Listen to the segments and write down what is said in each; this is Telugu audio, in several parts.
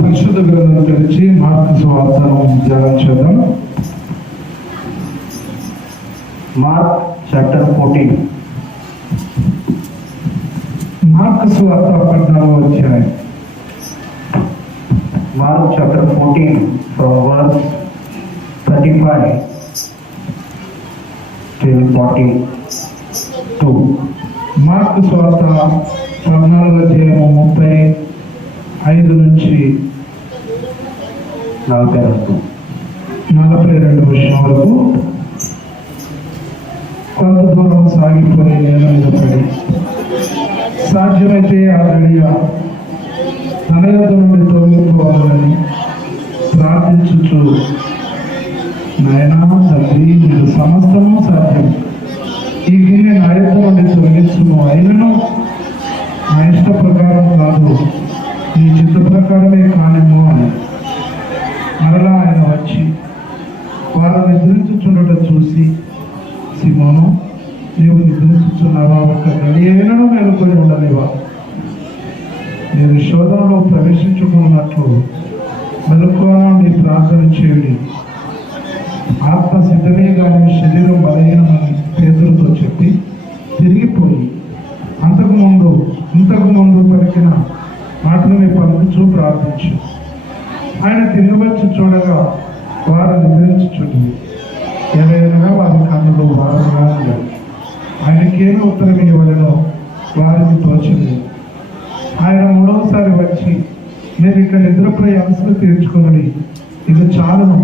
పరిశుద్ధ గ్రంథం తెరిచి మార్కు సువార్తను ధ్యానం చేద్దాం. Mark chapter 14. మార్కు సువార్త 14వ అధ్యాయం. Mark chapter 14 from verse 35 till 42. Mark సువార్త 14వ అధ్యాయం 35 నుంచి 42 వరకు. కొంత దూరం సాగిపోయి నేల మీద పడి సాధ్యమైతే ఆ గడియ తన యొద్ద నుండి తొలగిపోవాలని ప్రార్థించుచు, నాయనా తండ్రి, మీరు సమస్తము సాధ్యం, ఈ గిన్నె నా యొద్ద నుండి తొలగించును, అయినను నా ఇష్ట ప్రకారం కాదు, నీ చిత్త ప్రకారమే కానిమ్ము అని. మరలా ఆయన వచ్చి వారు నిద్రించుచుండట చూసి, సిమోను, నీవు నిద్రించుచున్నావా? ఒక గడియైనను మేలుకొని ఉండలేవా? నేను శోధనలో ప్రవేశించుకున్నట్లు మెలకువను నీ ప్రార్థన చేయుడి. ఆత్మ సిద్ధమే కానీ శరీరం బలహీనమని పేదలతో చెప్పి తిరిగిపోయి ఇంతకు ముందు పలికిన మాటలని పలుకుచూ ప్రార్థించు. ఆయన తిరిగి వచ్చి చూడగా వారు నిద్రించుచుండి, ఏదైనా వారి కన్నులు వారుగా ఉండవు. ఆయనకేమీ ఉత్తరం ఇవ్వలేనో వారికి తోచలేదు. ఆయన మూడవసారి వచ్చి, నేను ఇక్కడ నిద్రపోయి అలసలు తీర్చుకుని ఇక చాలును,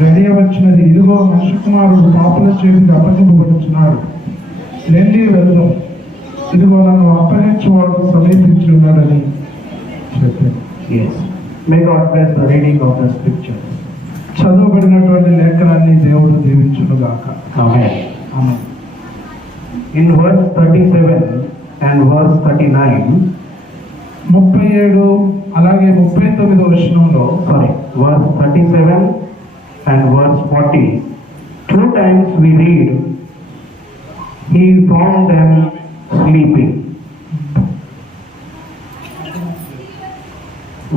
గడియ వచ్చినది, ఇదిగో మనుష్య కుమారుడు పాపుల చేతికి అప్పగింపబడుచున్నాడు, లేండి వెళ్దాం, ఇదిగో నన్ను అప్పగించేవాడు సమీపించి ఉన్నాడని చెప్పాడు. Yes. May God bless the reading of the scripture. చదవబడినటువంటి లేఖనాన్ని దేవుడు దీవించునుగాక. Amen. Amen. In verse 37 and verse 39, 37 అలాగే 39వ వచనంలో, verse 37 and verse 40, 2 times we read, he found them sleeping.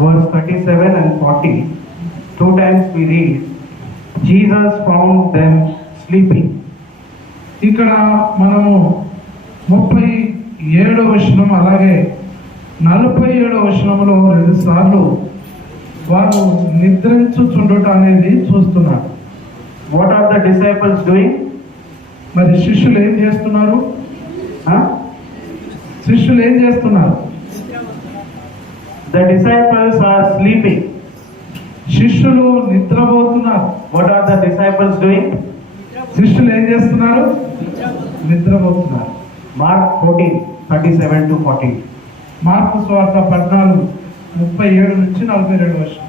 Verse 37 and 40, 2 times we read, Jesus found them sleeping. ఇక్కడ మనము 37వ వచనం అలాగే 47వ వచనంలో 2 సార్లు వారు నిద్రించుచుండుట అనేది చూస్తున్నారు. What are the disciples doing? మరి శిష్యులు ఏం చేస్తున్నారు? శిష్యులు ఏం చేస్తున్నారు? The disciples are sleeping. శిష్యులు నిద్రపోతున్నారు. What are the disciples doing? శిష్యులు ఏం చేస్తున్నారు? నిద్రపోతున్నారు. Mark 14, 37 to 40. మార్కు సువార్త 14, 37 నుంచి 42 వచనం.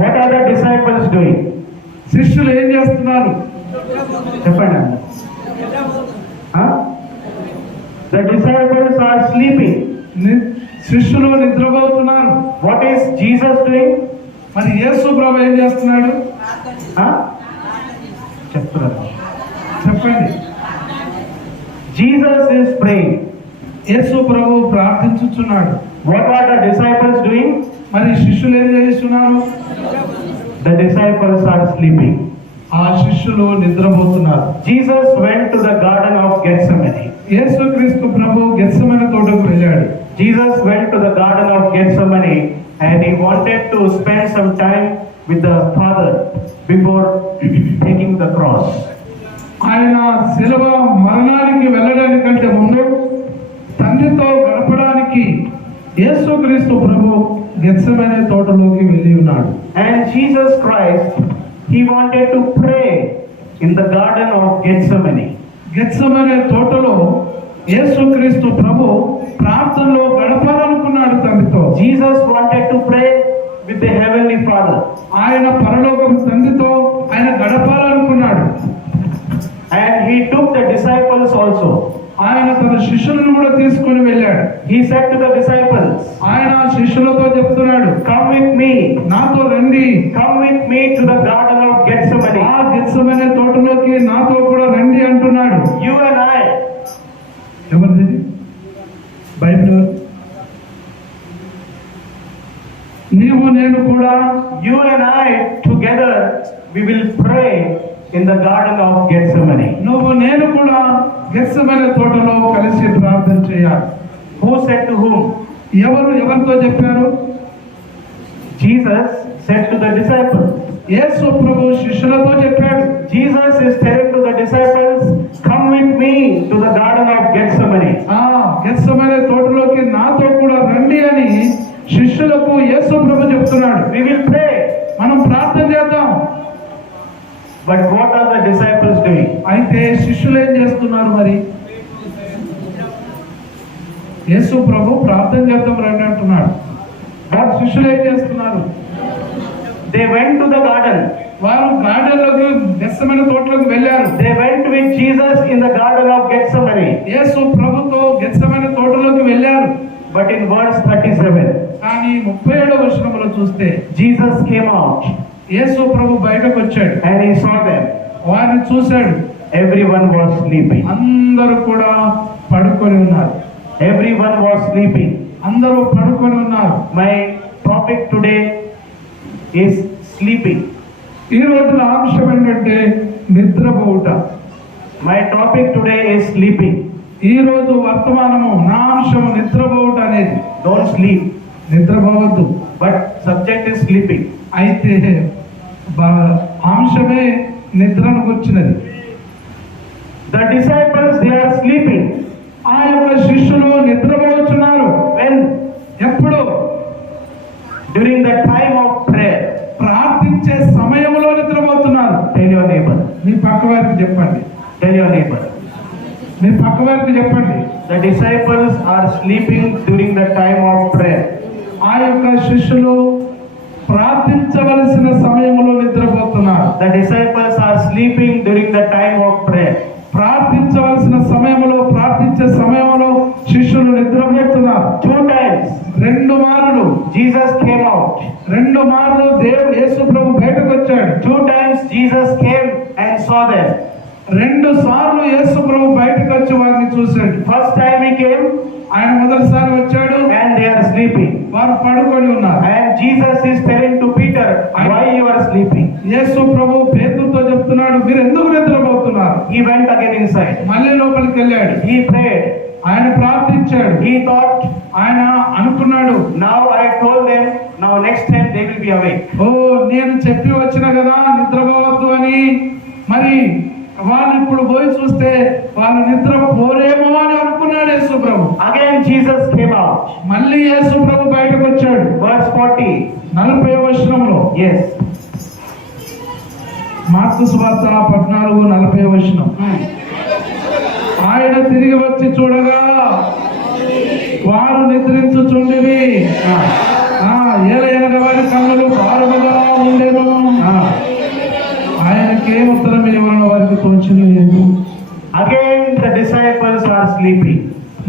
What are the disciples doing? శిష్యులు ఏం చేస్తున్నారు? చెప్పండి. The disciples are sleeping. శిష్యులు నిద్రపోతున్నారు. What is Jesus doing? మరి యేసు ప్రభు ఏం చేస్తున్నాడు? చెప్తున్నారు, చెప్పండి. Jesus is praying. Yesu Prabhu ప్రార్థించుచున్నాడు. What are the disciples doing? మరి శిష్యులు ఏం చేస్తున్నారు? The disciples are sleeping. ఆ శిష్యులు నిద్రపోతున్నారు. Jesus went to the garden of Gethsemane. యేసుక్రీస్తు ప్రభు గెత్సెమనే తోటకు వెళ్ళాడు. Jesus went to the garden of Gethsemane and he wanted to spend some time with the Father before taking the cross. ఆయన శిలువ మరణానికి వెళ్ళడానికంటే ముందు తండ్రితో గడపడానికి యేసుక్రీస్తు ప్రభు గెత్సెమనే తోటలోకి వెళ్ళి ఉన్నాడు. And Jesus Christ, he wanted to pray in the garden of Gethsemane. Gethsemane తోటలో యేసుక్రీస్తు ప్రభు ప్రార్థనలో గడపాలనుకున్నాడు తండ్రితో. Jesus wanted to pray with the heavenly Father. ఆయన పరలోకపు తండ్రితో ఆయన గడపాలనుకున్నాడు. And he took the disciples also. ఆయన తన శిష్యులను కూడా తీసుకొని వెళ్ళాడు. He said to the disciples, ఆయన శిష్యులతో చెప్తున్నాడు, come with me, నాతో రండి, come with me to the garden of Gethsemane. ఆ గెత్సెమనే తోటలోకి నాతో కూడా రండి అంటున్నాడు. You and I. ఎవరిది బైబిల్? నీవు నేను కూడా you and I together, we will pray in the garden of Gethsemane. నువ్వు నేను కూడా గెత్సెమనే తోటలో కలిసి ప్రార్థన చేయాలి. Who said to whom? ఎవరితో చెప్పారు? Jesus said to the disciples. యేసు ప్రభు శిష్యులతో చెప్పాడు. Jesus is telling to the disciples, come with me to the garden of Gethsemane. Gethsemane తోటలోకి నాతో కూడా రండి అని శిష్యులకు యేసు ప్రభు చెప్తున్నాడు. We will pray. మనం ప్రార్థన చేద్దాం. But what are the disciples doing? అయితే శిష్యులు ఏం చేస్తున్నారు మరి? యేసు ప్రభు ప్రార్థన చేద్దాం రండి అంటున్నాడు. వారు శిష్యులు ఏం చేస్తున్నారు? They went to the garden. వారు గార్డెన్లోకి గెత్సెమనే తోటలోకి వెళ్ళారు. They went with Jesus in the garden of Gethsemane. యేసు ప్రభుతో గెత్సెమనే తోటలోకి వెళ్ళారు. But in verse 37, కానీ 37వ వచనంలో చూస్తే Jesus came out యేసు ప్రభు బయటకు వచ్చాడు. and he saw them. వారిని చూశాడు. Everyone was sleeping. అందరూ కూడా పడుకొని ఉన్నారు. Everyone was sleeping. అందరూ పడుకొని ఉన్నారు. My topic today is sleeping. ఈ రోజున అంశం ఏంటంటే నిద్రపోవుట. My topic today is sleeping. ఈ రోజు వర్తమానము నా అంశము నిద్రపోవుట అనేది. Don't sleep. నిద్రపోవద్దు. But subject is sleeping. అయితే అంశమే నిద్రను గుర్చినది. The disciples, they are sleeping. ఆ యొక్క శిష్యులు నిద్రపోవచ్చున్నారు. When? ఎప్పుడు? During the time of prayer. ప్రార్థించే సమయంలో నిద్రపోతున్నారు. Tell your neighbor. మీ పక్క వారికి చెప్పండి. Tell your neighbor. మీ పక్క వారికి చెప్పండి. The disciples are sleeping during the time of prayer. ఆ యొక్క శిష్యులు ప్రార్థించవలసిన సమయంలో నిద్రపోతున్నారు. The disciples are sleeping during the time of prayer. ప్రార్థించవలసిన సమయంలో ప్రార్థించే సమయంలో శిష్యులు నిద్రపోతున్నారు. 2 times. 2 మార్లు Jesus came out. 2 మార్లు యేసు ప్రభు బయటకు వచ్చాడు. 2 times Jesus came and saw them. 2 సార్లు యేసు ప్రభు బయటకు వచ్చి వారిని చూశాడు. First time he came ఆయన మొదటిసారి వచ్చాడు. and they are sleeping. వారు పడుకొని ఉన్నారు. And Jesus is telling to Peter, why you are sleeping? యేసు ప్రభు పేతురుతో చెప్తున్నాడు, మీరు ఎందుకు నిద్రపోతున్నారు? He went again inside. మళ్ళీ లోపలికి వెళ్ళాడు. He prayed. ఆయన ప్రార్థించాడు. He thought, ఆయన అనుకున్నాడు, now I told them, now next time they will be awake. నేను చెప్పి వచ్చిన కదా నిద్రపోవద్దు అని, మరి వాళ్ళు ఇప్పుడు పోయి చూస్తే వాళ్ళు నిద్ర పోరేమో అని అనుకున్నాడు యేసు ప్రభు. Again Jesus came out. మళ్ళీ యేసు ప్రభు బయటకు వచ్చాడు. Verse 40. 40వ వచనంలో. Yes. మార్కు సువార్త 14:40వ వచనం. ఆయన తిరిగి వచ్చి చూడగా వారు నిద్రించుచుండిరి. ఏలయనగా వారి కన్నులు భారముగా ఉండెను. ఆయనకేం ఉత్తరం ఇవ్వాలని వారికి తోచలేదు. Again the disciples are sleeping.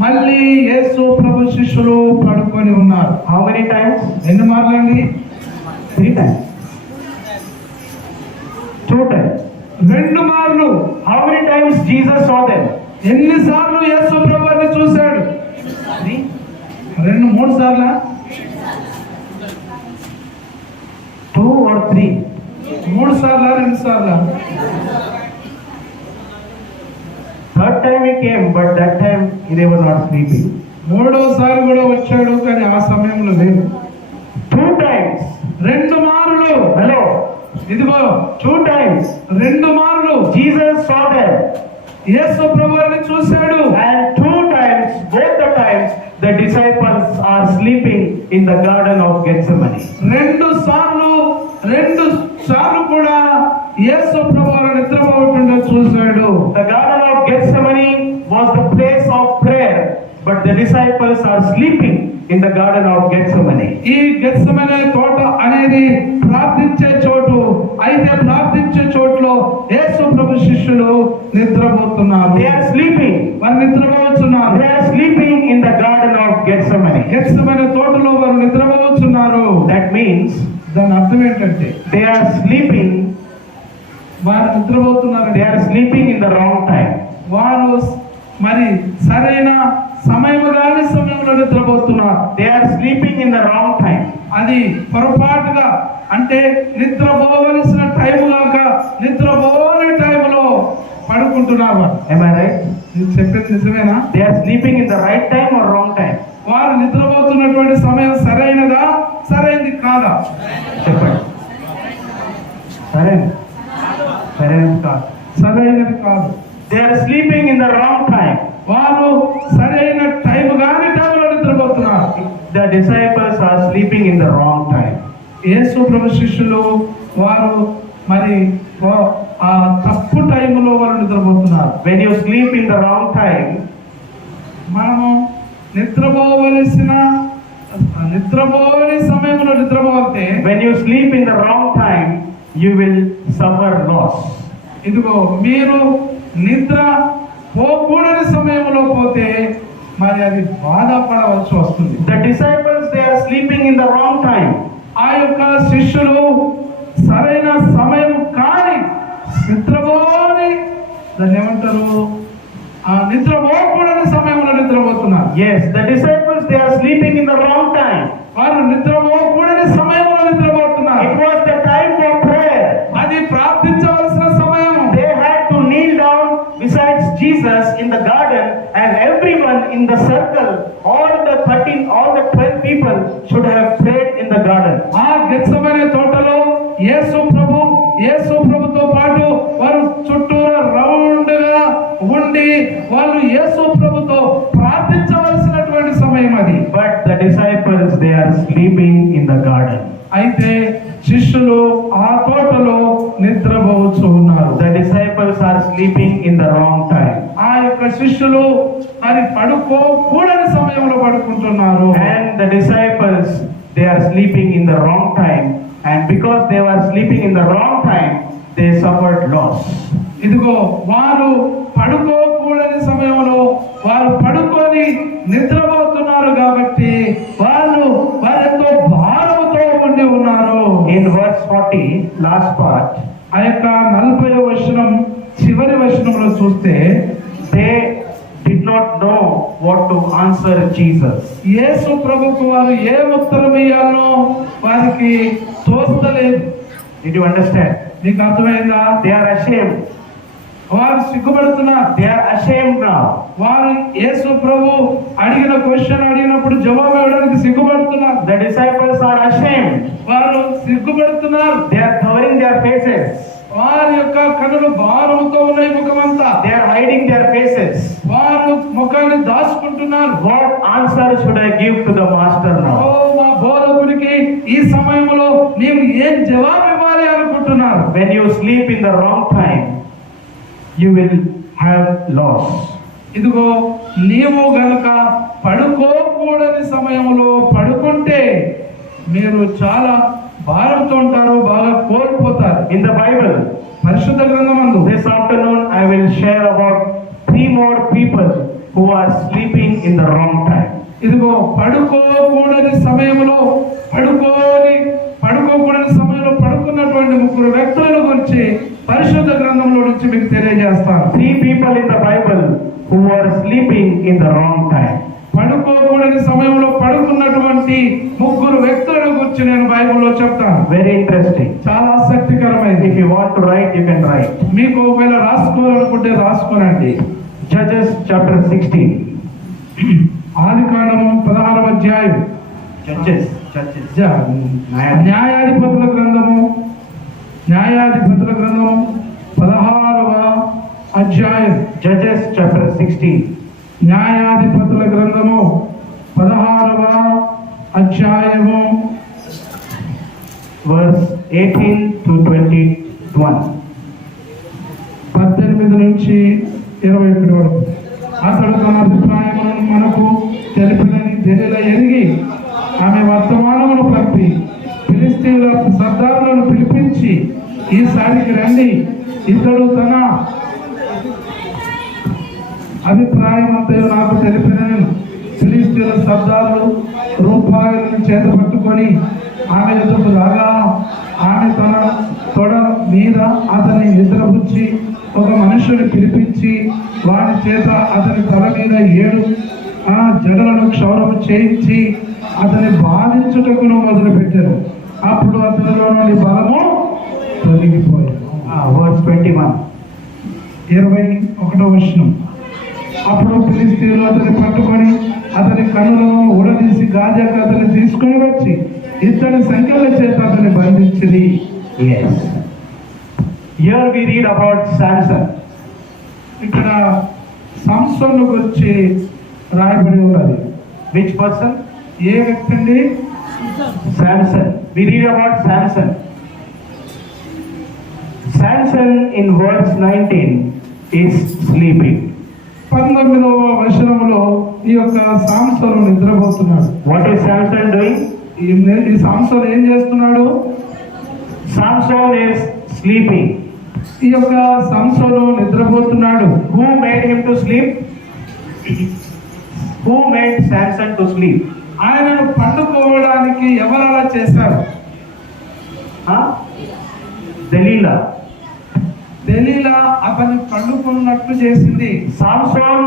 మళ్ళీ యేసు ప్రభు శిష్యులు పడుకొని ఉన్నారు. How many times? ఎన్ని మార్లండి? 3 times. 2 times. 2 మార్లు. How many times Jesus saw them? ఎన్నిసార్లు యేసు ప్రభు వారిని చూశాడు? 3 సార్లా? 2 or 3? 3 సార్లా 2 సార్లా? Third time he came, but that time they were not sleeping. 3వసారి కూడా వచ్చాడు, కానీ ఆ సమయంలో లేదు. 2 times. 2 మార్లు. Hello. ఇదిగో 2 times. 2 మార్లు Jesus saw them. యేసు ప్రభు వారిని చూశాడు. And 2 times, both the times, the disciples are sleeping in the garden of Gethsemane. 2 సార్లు కూడా యేసు ప్రభు వారు నిద్రపోతుండగా చూశాడు. The garden of Gethsemane was the place of prayer, but the disciples are sleeping in the garden of Gethsemane. ఈ గెత్సెమనే తోట అనేది ప్రార్థించే చోటు. అయితే ప్రార్థించే చోట్లో యేసు ప్రభు శిష్యులు నిద్రపోతున్నారు. They are sleeping. వారు నిద్రపోతున్నారు. They are sleeping in the garden of Gethsemane. Gethsemane తోటలో వారు నిద్రపోతున్నారు. That means దాని అర్థం ఏంటంటే they are sleeping. వారు నిద్రపోతున్నారు. They are sleeping in the wrong time. వారు మరి సరైన సమయం కాని సమయంలో నిద్రపోతున్నారు. They are sleeping in the wrong time. అది పొరపాటుగా అంటే నిద్రపోవలసిన టైం కాక నిద్రపోని టైంలో పడుకుంటున్నారు. Am I right? నేను చెప్పేది నిజమేనా? They are sleeping in the right time or wrong time? వారు నిద్రపోతున్నటువంటి సమయం సరైనదా సరైనది కాదా? చెప్పండి. సరైనది కాదు. సరైనది కాదు. They are sleeping in the wrong time. వారు సరైన టైం కాని టైంలో నిద్రపోతున్నారు. The disciples are sleeping in the wrong time. యేసు ప్రభు శిష్యులు వారు మరి ఆ తప్పు టైంలో వారు నిద్రపోతున్నారు. When you sleep in the wrong time, మనము నిద్రపోని సమయంలో నిద్రపోతే when you sleep in the wrong time, you will suffer loss. ఇదిగో మీరు నిద్ర పోకూడని సమయంలో పోతే మరి అది బాధపడవలసి వస్తుంది. The disciples, they are sleeping in the wrong time. ఆ యొక్క శిష్యులు సరైన సమయం కాని నిద్రపోని దాన్ని ఏమంటారు నిద్రపోకూడని సమయంలో నిద్రపోతున్నారు. Yes, the disciples, they are sleeping in the wrong time. వారు నిద్రపోకూడని సమయంలో నిద్రపోతున్నారు. It was the time for prayer. అది ప్రార్థించవలసిన సమయం. They had to kneel down besides Jesus in the garden, and everyone in the circle, all the 12 people should have prayed in the garden. ఆ గెత్సెమనే తోటలో యేసు ప్రభుతో పాటు వారు చుట్టూరా రౌండ్ గా ఉండి వాళ్ళు యేసు ప్రభుతో ప్రార్థించవలసినటువంటి సమయం అది. But the disciples, they are sleeping in the garden. అయితే శిష్యులు ఆ తోటలో నిద్రపోవచ్చు ఉన్నారు. The disciples are sleeping in the wrong time. ఆ యొక్క శిష్యులు మరి పడుకోకూడని సమయంలో పడుకుంటున్నారు. And the disciples, they are sleeping in the wrong time, and because they were sleeping in the wrong time, they suffered loss. ఇదిగో వారు పడుకోకూడని సమయంలో వారు పడుకొని నిద్రపోతున్నారు కాబట్టి వారెంతో భారంతో ఉండి ఉన్నారు. In verse 40, last part, ఆ యొక్క 40వ వచనం చివరి వచనంలో చూస్తే they did not know what to answer Jesus. యేసు ప్రభుకు వారు ఏ ఉత్తరం ఇయ్యాలో వారికి తోస్తలేదు. Did you understand? నీకు అర్థమైందా? They are ashamed. వారు సిగ్గుపడుతున్నారు. They are ashamed now. వారు యేసు ప్రభు అడిగినప్పుడు జవాబు ఇవ్వడానికి సిగ్గుపడుతున్నారు. The disciples are ashamed. వారు సిగ్గుపడుతున్నారు. They are covering their faces. వారి యొక్క కనులు భారంతో ఉన్నాయి ముఖమంతా. They are hiding their faces. వారు ముఖాన్ని దాచుకుంటున్నారు. What answer should I give to the master oh now? మా బోధకునికి ఈ సమయంలో నేను ఏం జవాబు ఇవ్వాలి అనుకుంటున్నారు. When you sleep in the wrong time, you will have loss. ఇదిగో నీవు గనుక పడుకోకూడని సమయంలో పడుకుంటే మీరు చాలా భారంతో ఉంటారు, బాగా కోల్పోతారు. In the Bible, పరిశుద్ధ గ్రంథమందు this afternoon I will share about 3 more people who are sleeping in the wrong time. ఇదిగో పడుకోకూడని సమయంలో పడుకున్నటువంటి 3 వ్యక్తులను గురించి పరిశుద్ధ గ్రంథంలో నుంచి మీకు తెలియజేస్తాను. 3 people in the Bible who are sleeping in the wrong time. పడుకోకూడని సమయంలో పడుకున్నటువంటి 3 వ్యక్తులను గురించి నేను బైబిల్లో చెప్తాను. Very interesting. చాలా ఆసక్తికరమైనది. If you want to write, you can write. మీకు ఒకవేళ రాసుకోవాలనుకుంటే రాసుకోనండి. Judges chapter 16. ఆదికాండము 16వ అధ్యాయం. Judges. న్యాయాధిపతుల గ్రంథము 16వ అధ్యాయం. Judges chapter 16. న్యాయాధిపతుల గ్రంథము 16వ అధ్యాయము verse 18 to 21. 18 నుంచి 21 వరకు. అతడు తన అభిప్రాయములను మనకు తెలిపినని దెలీలా ఎరిగి ఆమె వర్తమానమును పంపి ఫిలిష్తీయుల సర్దారులను పిలిపించి ఈసారికి రండి, ఇతడు తన అభిప్రాయం అంతయు నాకు తెలిపినని. ఫిలిష్తీయుల సర్దారులు రూపాయలను చేత పట్టుకొని ఆమె ఎదుగు రాగా ఆమె తన తొడ మీద అతన్ని నిద్రపుచ్చి ఒక మనుషుని పిలిపించి వాని చేత అతని తల మీద 7 ఆ జడలను క్షౌరం చేయించి అతని బాధించుటకును మొదలుపెట్టారు. అప్పుడు అతనిలో నుండి బలము తొలగిపోయింది. Verse 21. 21వ వచనం. అప్పుడు ఫిలిష్తీయులు అతన్ని పట్టుకొని అతని కన్నులను ఊడదీసి గాజాకు అతన్ని తీసుకుని వచ్చి ఇతని సంఖ్యల చేత అతన్ని బంధించింది. Yes. Here we read about Samson. ఇక్కడ సంసోను గురించి రాయబడి ఉన్నది. Which person? ఏ వ్యక్తి అండి? Samson. We read about Samson. Samson in verse 19 is sleeping. 19వ వచనంలో ఈ యొక్క సంసోను నిద్రపోతున్నాడు. What is Samson doing? ఈ సంసోను ఏం చేస్తున్నాడు? Samson is sleeping. ఈ యొక్క సంసోను నిద్రపోతున్నాడు. Who made him to sleep? Who made Samson to sleep? ఆయనను పండుకోవడానికి ఎవరు అలా చేశారు? Huh? Delilah. దెలీలా అతన్ని పండుకున్నట్లు చేసింది. Samson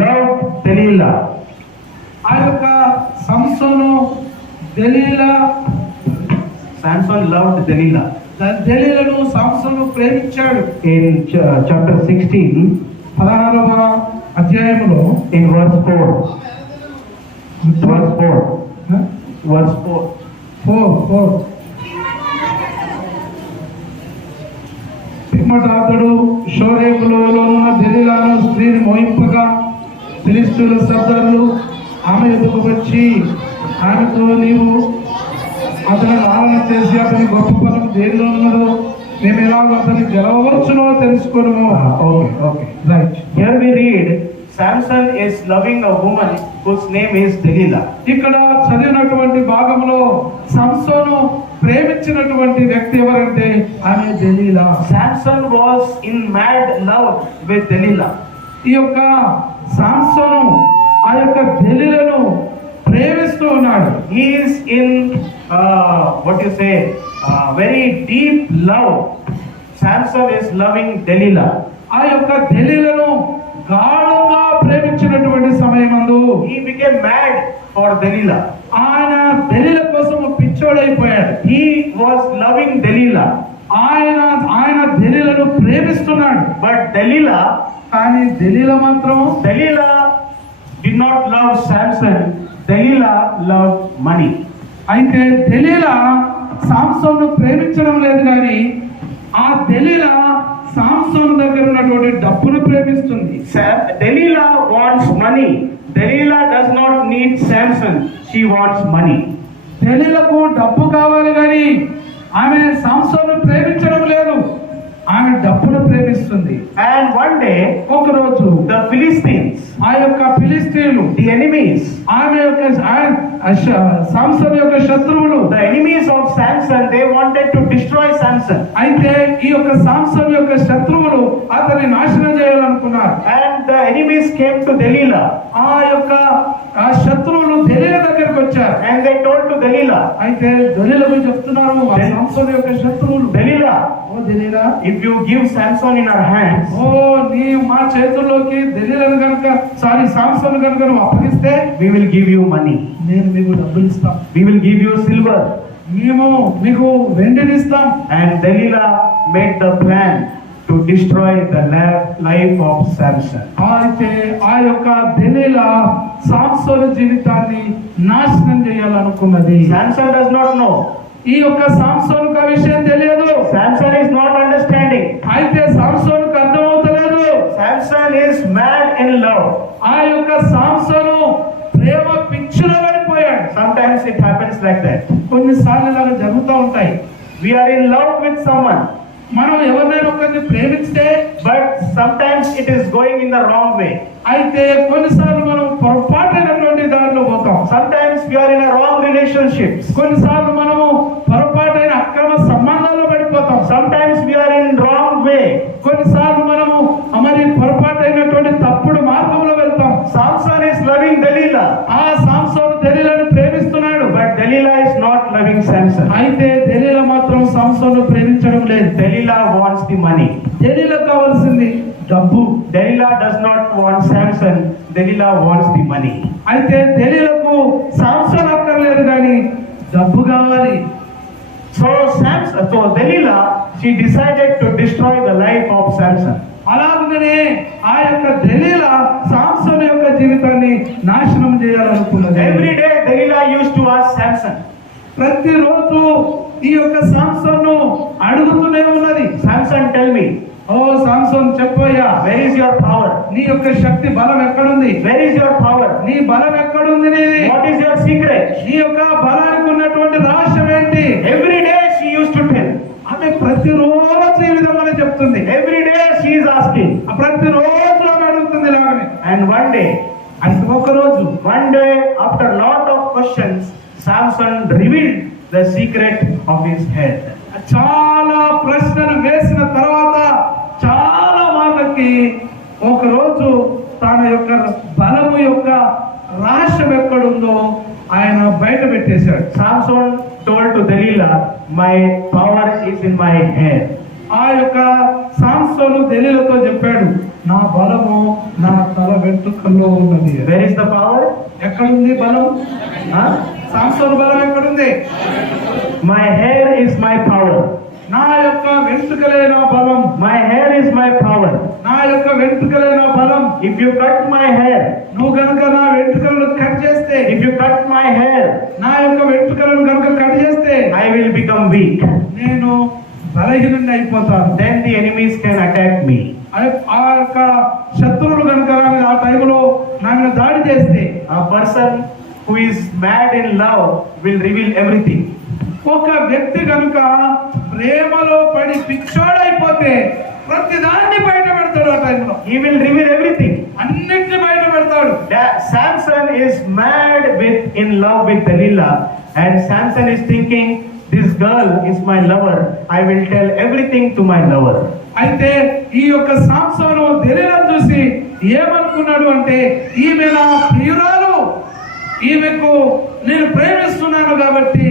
loved Delilah. ఆ యొక్క సంసోను దెలీలా Samson loved Delilah. దెలీలను సంసోను ప్రేమించాడు. In chapter 16, 16వ అధ్యాయంలో in verse 4. Verse 4. Verse 4. 4 పిమ్మట అతడు షోరేకులో ఉన్న దెలీలాను స్త్రీని మోయింపగా ఫిలిష్తీయుల సర్దారులు ఆమె ఎదుగు వచ్చి ఆమెతో నీవు అతని లాలన చేసి అతని గొప్ప పనం దేనిలో ఉన్నదో మేము ఎలాగో అతన్ని గెలవవచ్చునో తెలుసుకున్నాము. Okay. Right. Here we read Samson is loving a woman whose name is Delilah. ఇక్కడ చదివినటువంటి భాగంలో సంసోను ప్రేమించినటువంటి వ్యక్తి ఎవరంటే ఆమె Delilah. Samson was in mad love with Delilah. ఈ యొక్క సంసోను ఆ యొక్క దెలీలాను ప్రేమిస్తూ ఉన్నాడు. He is in what you say very deep love. Samson is loving Delilah. ఆ యొక్క దెలీలాను గాఢంగా ప్రేమించినటువంటి సమయమందు He became mad for Delilah. ఆయన దెలీలా కోసం పిచ్చోడైపోయాడు. He was loving Delilah. ఆయన దెలీలాను ప్రేమిస్తున్నాడు. But Delilah మాత్రం Delilah did not love Samson. Delilah loved money. అయితే దెలీలా సంసోను ప్రేమించడం లేదు, కానీ ఆ దెలీలా సంసోను దగ్గర ఉన్నటువంటి డబ్బును ప్రేమిస్తుంది. Delilah wants money. Delilah does not need Samson. She wants money. దెలీలాకు డబ్బు కావాలి, కానీ ఆమె సంసోను ప్రేమించడం లేదు, ఆమె డబ్బును ప్రేమిస్తుంది. And one day, ఒకరోజు the Philistines, ఆ యొక్క ఫిలిష్తీయులు, the enemies, ఆమె యొక్క సంసోను యొక్క శత్రువులు, the enemies of Samson, they wanted to destroy Samson. అయితే ఈ యొక్క సంసోను యొక్క శత్రువులు అతన్ని నాశనం చేయాలనుకున్నారు. And the enemies came to Delilah. ఆ యొక్క శత్రువులు దెలీలా దగ్గరికి వచ్చారు. And they told to Delilah, అయితే దెలీలాకు చెప్తున్నారు, ఆ సంసోను యొక్క శత్రువులు, Delilah, oh Delilah, if you give Samson in our hands, ఓ నీ మా చేతుల్లోకి దెలీలాను కనుక సంసోను కనుక నువ్వు అప్పగిస్తే we will give you money. నేను మీకు డబ్బులు ఇస్తాం, We will give you silver. మేము మీకు వెండిని ఇస్తాం. And Delilah made the plan to destroy the life of Samson. అయితే ఆ యొక్క దెలీలా సంసోను జీవితాన్ని నాశనం చేయాలనుకున్నది. Samson does not know. ఈ యొక్క సంసోనుకు ఆ విషయం తెలియదు. Samson is not understanding. అయితే సంసోనుకు అర్థమవుతలేదు. Samson is mad in love. ఆ యొక్క సంసోను ప్రేమ పిచ్చిలో పడిపోయాడు. Sometimes it happens like that. కొన్నిసార్లు ఇలా జరుగుతూ ఉంటాయి. We are in love with someone, మనం ఎవరినైనా ఒకరిని ప్రేమిస్తే, but sometimes it is going in the wrong way. అయితే కొన్నిసార్లు మనం పొరపాటైనటువంటి దారిలో పోతాం. Sometimes we are in a wrong relationships. కొన్నిసార్లు మనము పొరపాటైన అక్రమ సంబంధాల్లో పడిపోతాం. Sometimes we are in wrong way. కొన్నిసార్లు మనము మరి పొరపాటైనటువంటి తప్పుడు మార్గంలో వెళ్తాం. Samson is loving Delilah, ఆ సంసోను దెలీలాను ప్రేమిస్తున్నాడు, but Delilah is not loving Samson. అయితే దెలీలా మాత్రం సంసోను ప్రేమించడం లేదు. Delilah wants the money. Delilah కావాల్సింది డబ్బు. Delilah does not want Samson, Delilah wants the money. అయితే దెలీలకు సాంసోన్ అక్కర్లేదు కానీ డబ్బు కావాలి. So Delilah, she decided to destroy the life of Samson. అలాగనే ఆ యొక్క దెలీలా సాంసోన్ యొక్క జీవితాన్ని నాశనం చేయాలనుకున్నది. Every day Delilah used to ask Samson, ప్రతిరోజు ఈ యొక్క సాంసోన్ను అడుగుతూనే ఉన్నది. Samson, tell me, ఓ సాంసోన్ చెప్పయ్యా, where is your power? నీ యొక్క శక్తి బలం ఎక్కడుంది? Where is your power? నీ బలం ఎక్కడుంది? నీది What is your secret? నీ యొక్క బలానికి ఉన్నటువంటి రహస్యం ఏంటి? Every day she used to tell. ఆమె ప్రతిరోజు ఈ విధంగానే చెప్తుంది. Every day she is asking. ప్రతిరోజు ఆమె అడుగుతుంది ఇలాగనే. And one day, after lot of questions, Samson revealed the secret of his head. చాలా ప్రశ్నలు వేసిన తర్వాత చాలా వాళ్ళకి ఒక రోజు తన యొక్క బలము యొక్క రహస్యం ఎక్కడుందో ఆయన బయట పెట్టేశాడు. Samson told to Delilah, my power is in my head. ఆ యొక్క సాంసోను దెలీలాతో చెప్పాడు, నా బలము నా తల వెంట్రుకల్లో ఉన్నది. Where is the power? ఎక్కడుంది బలం? Huh? సాంసోను బలం ఎక్కడుంది? My hair is my power. నా యొక్క వెంట్రుకలే నా బలం. My hair is my power. నా యొక్క వెంట్రుకలే నా బలం. If you cut my hair, నువ్వు గనుక నా వెంట్రుకలను కట్ చేస్తే, if you cut my hair, నా యొక్క వెంట్రుకలను గనుక కట్ చేస్తే I will become weak. నేను బలహీనుడిని అయిపోతాను. Then the enemies can attack me. ఆ యొక్క శత్రువులు కనుక ఆ టైంలో నా మీద దాడి చేస్తే, A person who is mad in love will reveal everything. ఒక వ్యక్తి కనుక ప్రేమలో పడి పిచ్చోడైపోతే ప్రతిదాన్ని బయట పెడతాడు. ఆ టైంలో He will reveal everything. అన్నిటిని బయట పెడతాడు. Samson is mad in love with Delilah, and Samson is thinking, this girl is my lover. I will tell everything to my lover. అయితే ఈ యొక్క సాంసోను దెలీలాను చూసి ఏమనుకున్నాడు అంటే, ఈమె నా ప్రియురాలు, ఈమెకు నేను ప్రేమిస్తున్నాను కాబట్టి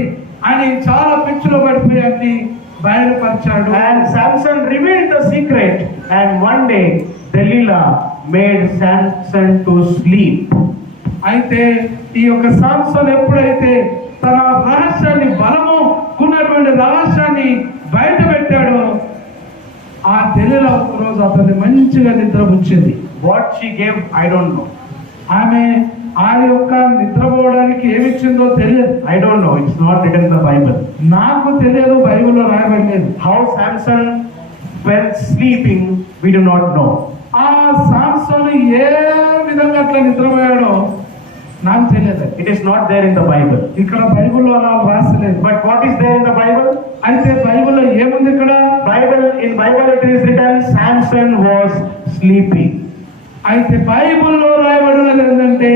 అని చాలా పిచ్చిలో పడిపోయి అన్ని బయలుపరిచాడు. And Samson revealed the secret, and one day Delilah made Samson to sleep. అయితే ఈ యొక్క సాంసోను ఎప్పుడైతే తన రహస్యాన్ని బలము ఉన్నటువంటి రహస్యాన్ని బయట పెట్టాడో, ఆ దెలీలా ఒక రోజు అతన్ని మంచిగా నిద్రపుచ్చింది. What she gave, I don't know. ఆమె ఆ యొక్క నిద్రపోవడానికి ఏమిచ్చిందో తెలియదు. I don't know. It's not written in the Bible. నాకు తెలియదు, బైబిల్లో రాయబడలేదు. How Samson felt sleeping, we do not know. ఆ సాంసోను ఏ విధంగా అట్లా నిద్రపోయాడో నాకు తెలియదు. It is not there in the Bible. ఇక్కడ బైబిల్లో అలా రాసలేదు. But what is there in the Bible? అయితే బైబిల్లో ఏముంది? ఇక్కడ In Bible it is written Samson was sleeping. అయితే బైబిల్లో రాయబడినది ఏంటంటే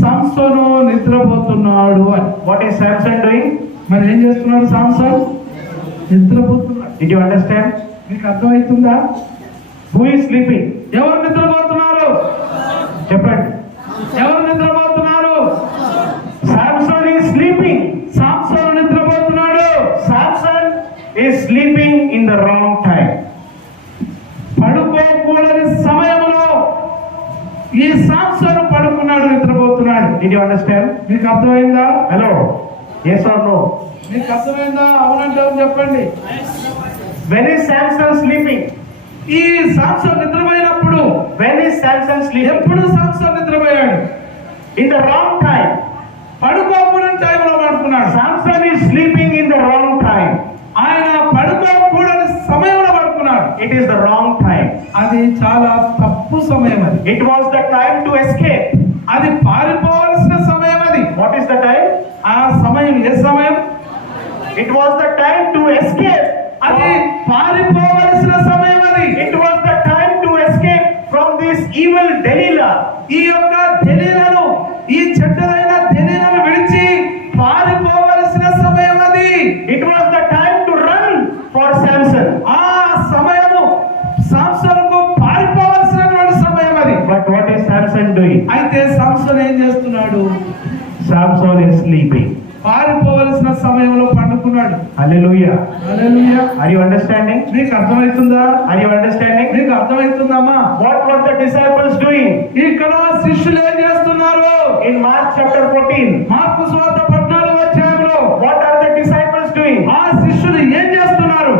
సాంసోను నిద్రపోతున్నాడు అని. What is Samson doing? మరి ఏం చేస్తున్నాడు సాంసోన్? నిద్రపోతున్నాడు. Did you understand? మీకు అర్థమవుతుందా? Who is sleeping? ఎవరు నిద్రపోతున్నారు? చెప్పండి. ఎవరు నిద్రపోతున్నారు? Samson is sleeping. సాంసోను నిద్రపోతున్నాడు. Samson is sleeping in the wrong time. పడుకోకూడని సమయంలో ఈ సాంసోను పడుకున్నాడు, నిద్రపోతున్నాడు. Did you understand? మీకు అర్థమైందా? Hello? Yes or no? మీకు అర్థమైందా? అవునంటే చెప్పండి. When is Samson sleeping? ఈ సాంసోను నిద్రపోయినప్పుడు. When is Samson sleeping? ఎప్పుడు సాంసోను నిద్రపోయాడు? In the wrong time. పడుకోకూడని టైంలో పడుకున్నాడు. Samson is sleeping in the wrong time. ఆయన పడుకోకూడని సమయంలో పడుకున్నాడు. It is the wrong time. అది చాలా తప్పు సమయం. అది It was the time to escape. అది పారిపోవాల్సిన సమయం. అది What is the time? ఆ సమయం ఏ సమయం? It was the time to escape. అది పారిపోవాల్సిన సమయం. అది It was the time to escape from this evil Delilah. ఈ యొక్క దెలీలాను, ఈ చెడ్డదైన దెలీలాను విడిచి పారిపోవలసిన సమయం. అది It was the time to run for Samson. ఆ సమయము సాంసోనుకు పారిపోవలసినటువంటి సమయం. అది But what is Samson doing? అయితే సాంసోను ఏం చేస్తున్నాడు? Samson is sleeping. పారిపోవలసిన సమయంలో పండుకున్నాడు. పడుకున్నాడు. Hallelujah. Hallelujah. Are you understanding? మీకు అర్థమవుతుందా? Are you understanding? మీకు అర్థమవుతుందమ్మా? What were the disciples doing? ఇక్కడ శిష్యులు ఏం చేస్తున్నారు? In Mark chapter 14, మార్కు సువార్త 14వ అధ్యాయంలో what are the disciples doing? ఆ శిష్యులు ఏం చేస్తున్నారు?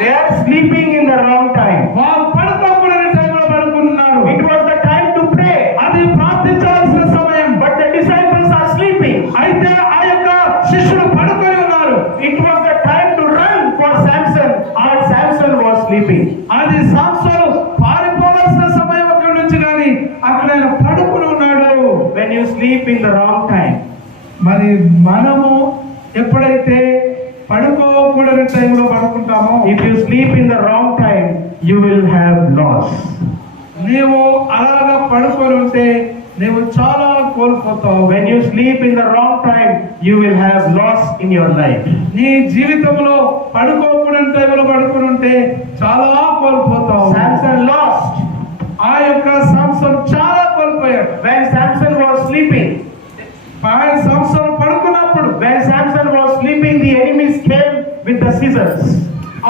They are sleeping in the wrong time. వారు పడుకోకూడని టైంలో పడుకుంటున్నారు. It was the time to pray, అది ప్రార్థించాల్సిన సమయం. but the disciples are sleeping. అయితే ఆ యొక్క శిష్యులు పడుకొని ఉన్నారు. It was the time to run for Samson, but Samson was sleeping. అది సంసోను పారిపోవాల్సిన సమయం అక్కడి నుంచి, కానీ అక్కడ ఆయన పడుకుని ఉన్నాడు. When you sleep in the wrong time, మరి మనము ఎప్పుడైతే పడుకోకూడని టైంలో పడుకుంటామో, if you sleep in the wrong time, you will have loss. నీవు అలాగా పడుకొని ఉంటే నీవు చాలా కోల్పోతావు. When you sleep in the wrong time, you will have loss in your life. నీ జీవితంలో పడుకోకూడని టైంలో పడుకొని ఉంటే చాలా కోల్పోతావు. Samson lost. ఆ యొక్క సంసోను చాలా కోల్పోయాడు. When Samson was sleeping, ఆయన సంసోను పడుకున్నప్పుడు, when Samson was sleeping, the enemies came with the scissors.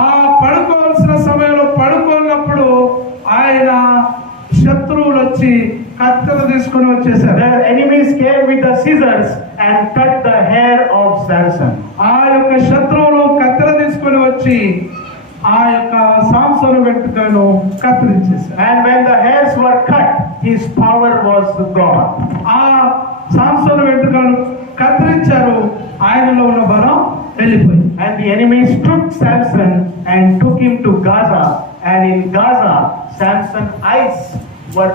ఆ పడుకోవాల్సిన సమయంలో పడుకున్నప్పుడు ఆయన శత్రువులు వచ్చి కత్తెర తీసుకొని వచ్చేసారు. The enemies came with the scissors and cut the hair of Samson. ఆ యొక్క శత్రువులు కత్తెర తీసుకొని వచ్చి ఆ యొక్క సంసోను వెంట్రుకలను కత్తిరించేశారు. And when the hairs were cut, his power was gone. ఆ సంసోను వెంట్రుకలను కత్తిరించారు, ఆయనలో ఉన్న బలం వెళ్ళిపోయింది. And the enemies took Samson and took him to Gaza. And in Gaza, Samson's eyes were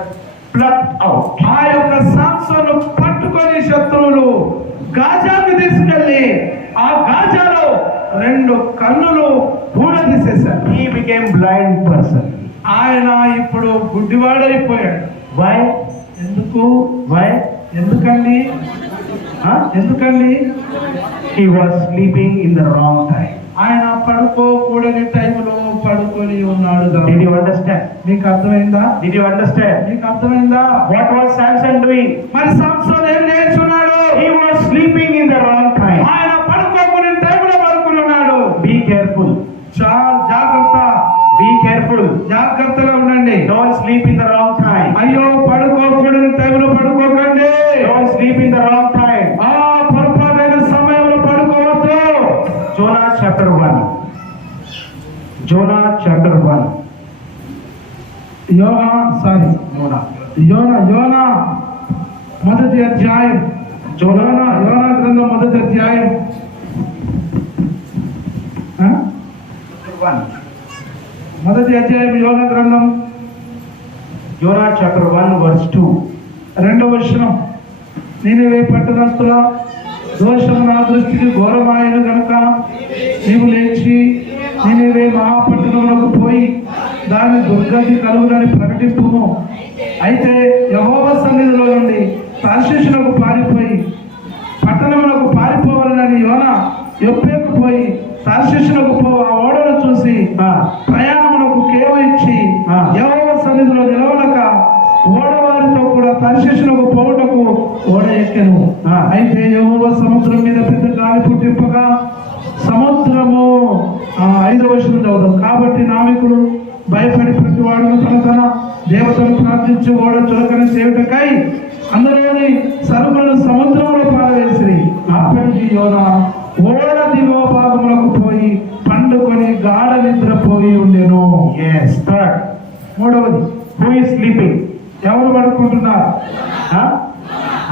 plucked out. ఆ యొక్క సంసోను పట్టుకొని శత్రువులు గాజాకు తీసుకెళ్లి ఆ గాజాలో 2 కన్నులు పూడదీసేశారు. He became blind person. ఆయన ఇప్పుడు గుడ్డివాడైపోయాడు. Why? ఎందుకు? Why? ఎందుకండి? ఎందుకండి? He was sleeping in the wrong time. ఆయన పడుకోకూడని టైంలో పడుకొని ఉన్నాడు. Did you understand? మీకు అర్థమైందా? Did you understand? మీకు అర్థమైందా? What was Samson doing? మరి సంసోను ఏం చేస్తున్నాడు? He was sleeping in the wrong time. ఆయన పడుకోకూడని టైంలో పడుకొని ఉన్నాడు. Be careful. చాలా జాగ్రత్త. Be careful. జాగ్రత్తగా ఉండండి. Don't sleep in the wrong time. అయ్యో పడుకోకూడని టైంలో పడుకోకండి. Don't sleep in the wrong time. ఆ పొరపాటైన సమయంలో పడుకోవద్దు. Jonah chapter 1. Jonah chapter 1. యోనా మొదటి అధ్యాయం. యోనా గ్రంథం మొదటి అధ్యాయం. 1. మొదటి అధ్యాయం యోనా గ్రంథం Jonah chapter 1 verse 2. 2వ వచనం. నీవే పట్టణస్థుల దోషము నా దృష్టికి ఘోరమాయను గనుక నీవు లేచి నీవే మహాపట్టణములకు పోయి దాని దుర్గతి కలుగునని ప్రకటింపుము. అయితే యెహోవా సన్నిధిలో నుండి తర్షీషునకు పారిపోయి పట్టణమునకు పారిపోవాలని యోనా యొప్పేకు పోయి తర్షీషునకు ఆ ఓడను చూసి ప్రయాణమునకు కేవ ఇచ్చి యెహోవా సన్నిధిలో నిలవనక ఓడవారితో కూడా తర్షీషునకు పోవుటకు ఓడ ఎక్కెను. అయితే యెహోవా సముద్రం మీద పెద్ద గాలి పుట్టింపగా సముద్రము 5వ వచనం చదువుదాం. కాబట్టి నావికులు భయపడి ప్రతి వాడును తన దేవతను ప్రార్థించి ఓడ చులకని సేవటకై అందులోని సరుకులను సముద్రంలో పారవేసిరి. అప్పటికి యోనా ఓడ దిగువ భాగములకు పోయి పండుకొని గాఢ నిద్రపోయి ఉండెను. Yes. Third. 3వది, Who is sleeping? ఎవరు పడుకుంటున్నారు?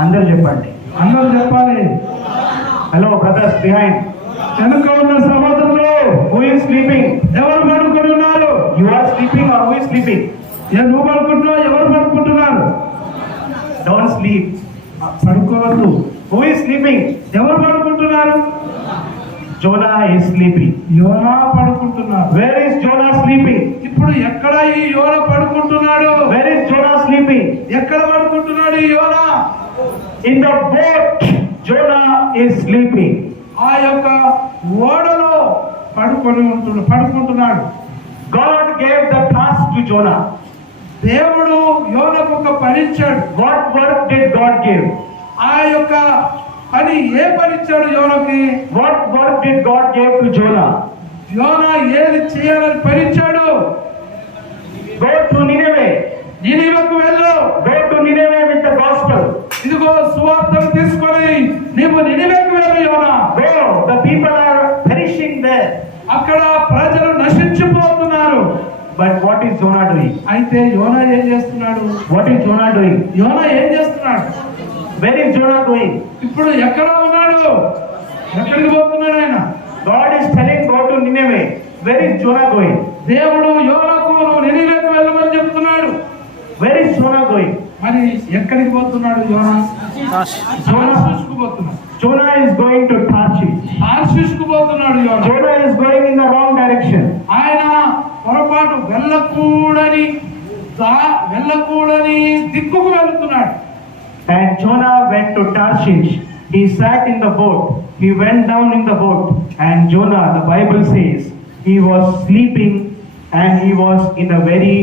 అందరూ చెప్పండి. అందరూ చెప్పాలి. Hello brothers behind. వెనుక ఉన్న సహోదరులు, Who is sleeping? ఎవరు పడుకొని ఉన్నారు? You are sleeping or who is sleeping? నువ్వు పడుకుంటున్నావు, ఎవరు పడుకుంటున్నారు? Don't sleep. పడుకోవద్దు. Who is sleeping? ఎవరు పడుకుంటున్నారు? Jonah is sleeping. Yona పడుకుంటున్నారు. Where is Jonah sleeping? ఇప్పుడు ఎక్కడ ఈ యోనా పడుకుంటున్నాడు? Where is Jonah sleeping? ఎక్కడ పడుకుంటున్నాడు ఈ యోనా? In the boat, Jonah is sleeping. ఆ యొక్క ఓడలో పడుకుంటున్నాడు. God gave the task to Jonah. దేవుడు యోనాకు ఒక పని ఇచ్చాడు. What work did God give? ఆ యొక్క అని ఏ పని ఇచ్చాడు యోనాకి? What work did God give to Jonah? యోనా ఏది చేయాలని పని ఇచ్చాడు? Go to Nineveh. నినివేకు వెళ్ళు. Go to Nineveh with the gospel. ఇదిగో సువార్తను తీసుకొని నీవు నినివేకు వెళ్ళు యోనా. Go. The people are perishing there. అక్కడ ప్రజలు నశించిపోతున్నారు. But what is Jonah doing? అయితే యోనా ఏం చేస్తున్నాడు? What is Jonah doing? యోనా ఏం చేస్తున్నాడు? Where is Jonah going? ఇప్పుడు ఎక్కడ ఉన్నాడు? ఎక్కడికి పోతున్నాడు ఆయన? God is telling go to Nineveh. Where is Jonah going? దేవుడు యోనాకు నువ్వు నినివేకు వెళ్ళమని చెప్తున్నాడు. Where is Jonah going? మరి ఎక్కడికి పోతున్నాడు యోనా? తార్షీషుకు పోతున్నాడు. Jonah is going to Tarshish. తార్షీషుకు పోతున్నాడు యోనా. Jonah is going in the wrong direction. ఆయన పొరపాటు వెళ్ళకూడని దిక్కుకు వెళ్తున్నాడు. And Jonah went to Tarshish. He sat in the boat. He went down in the boat. And Jonah, the Bible says, he was sleeping and he was in a very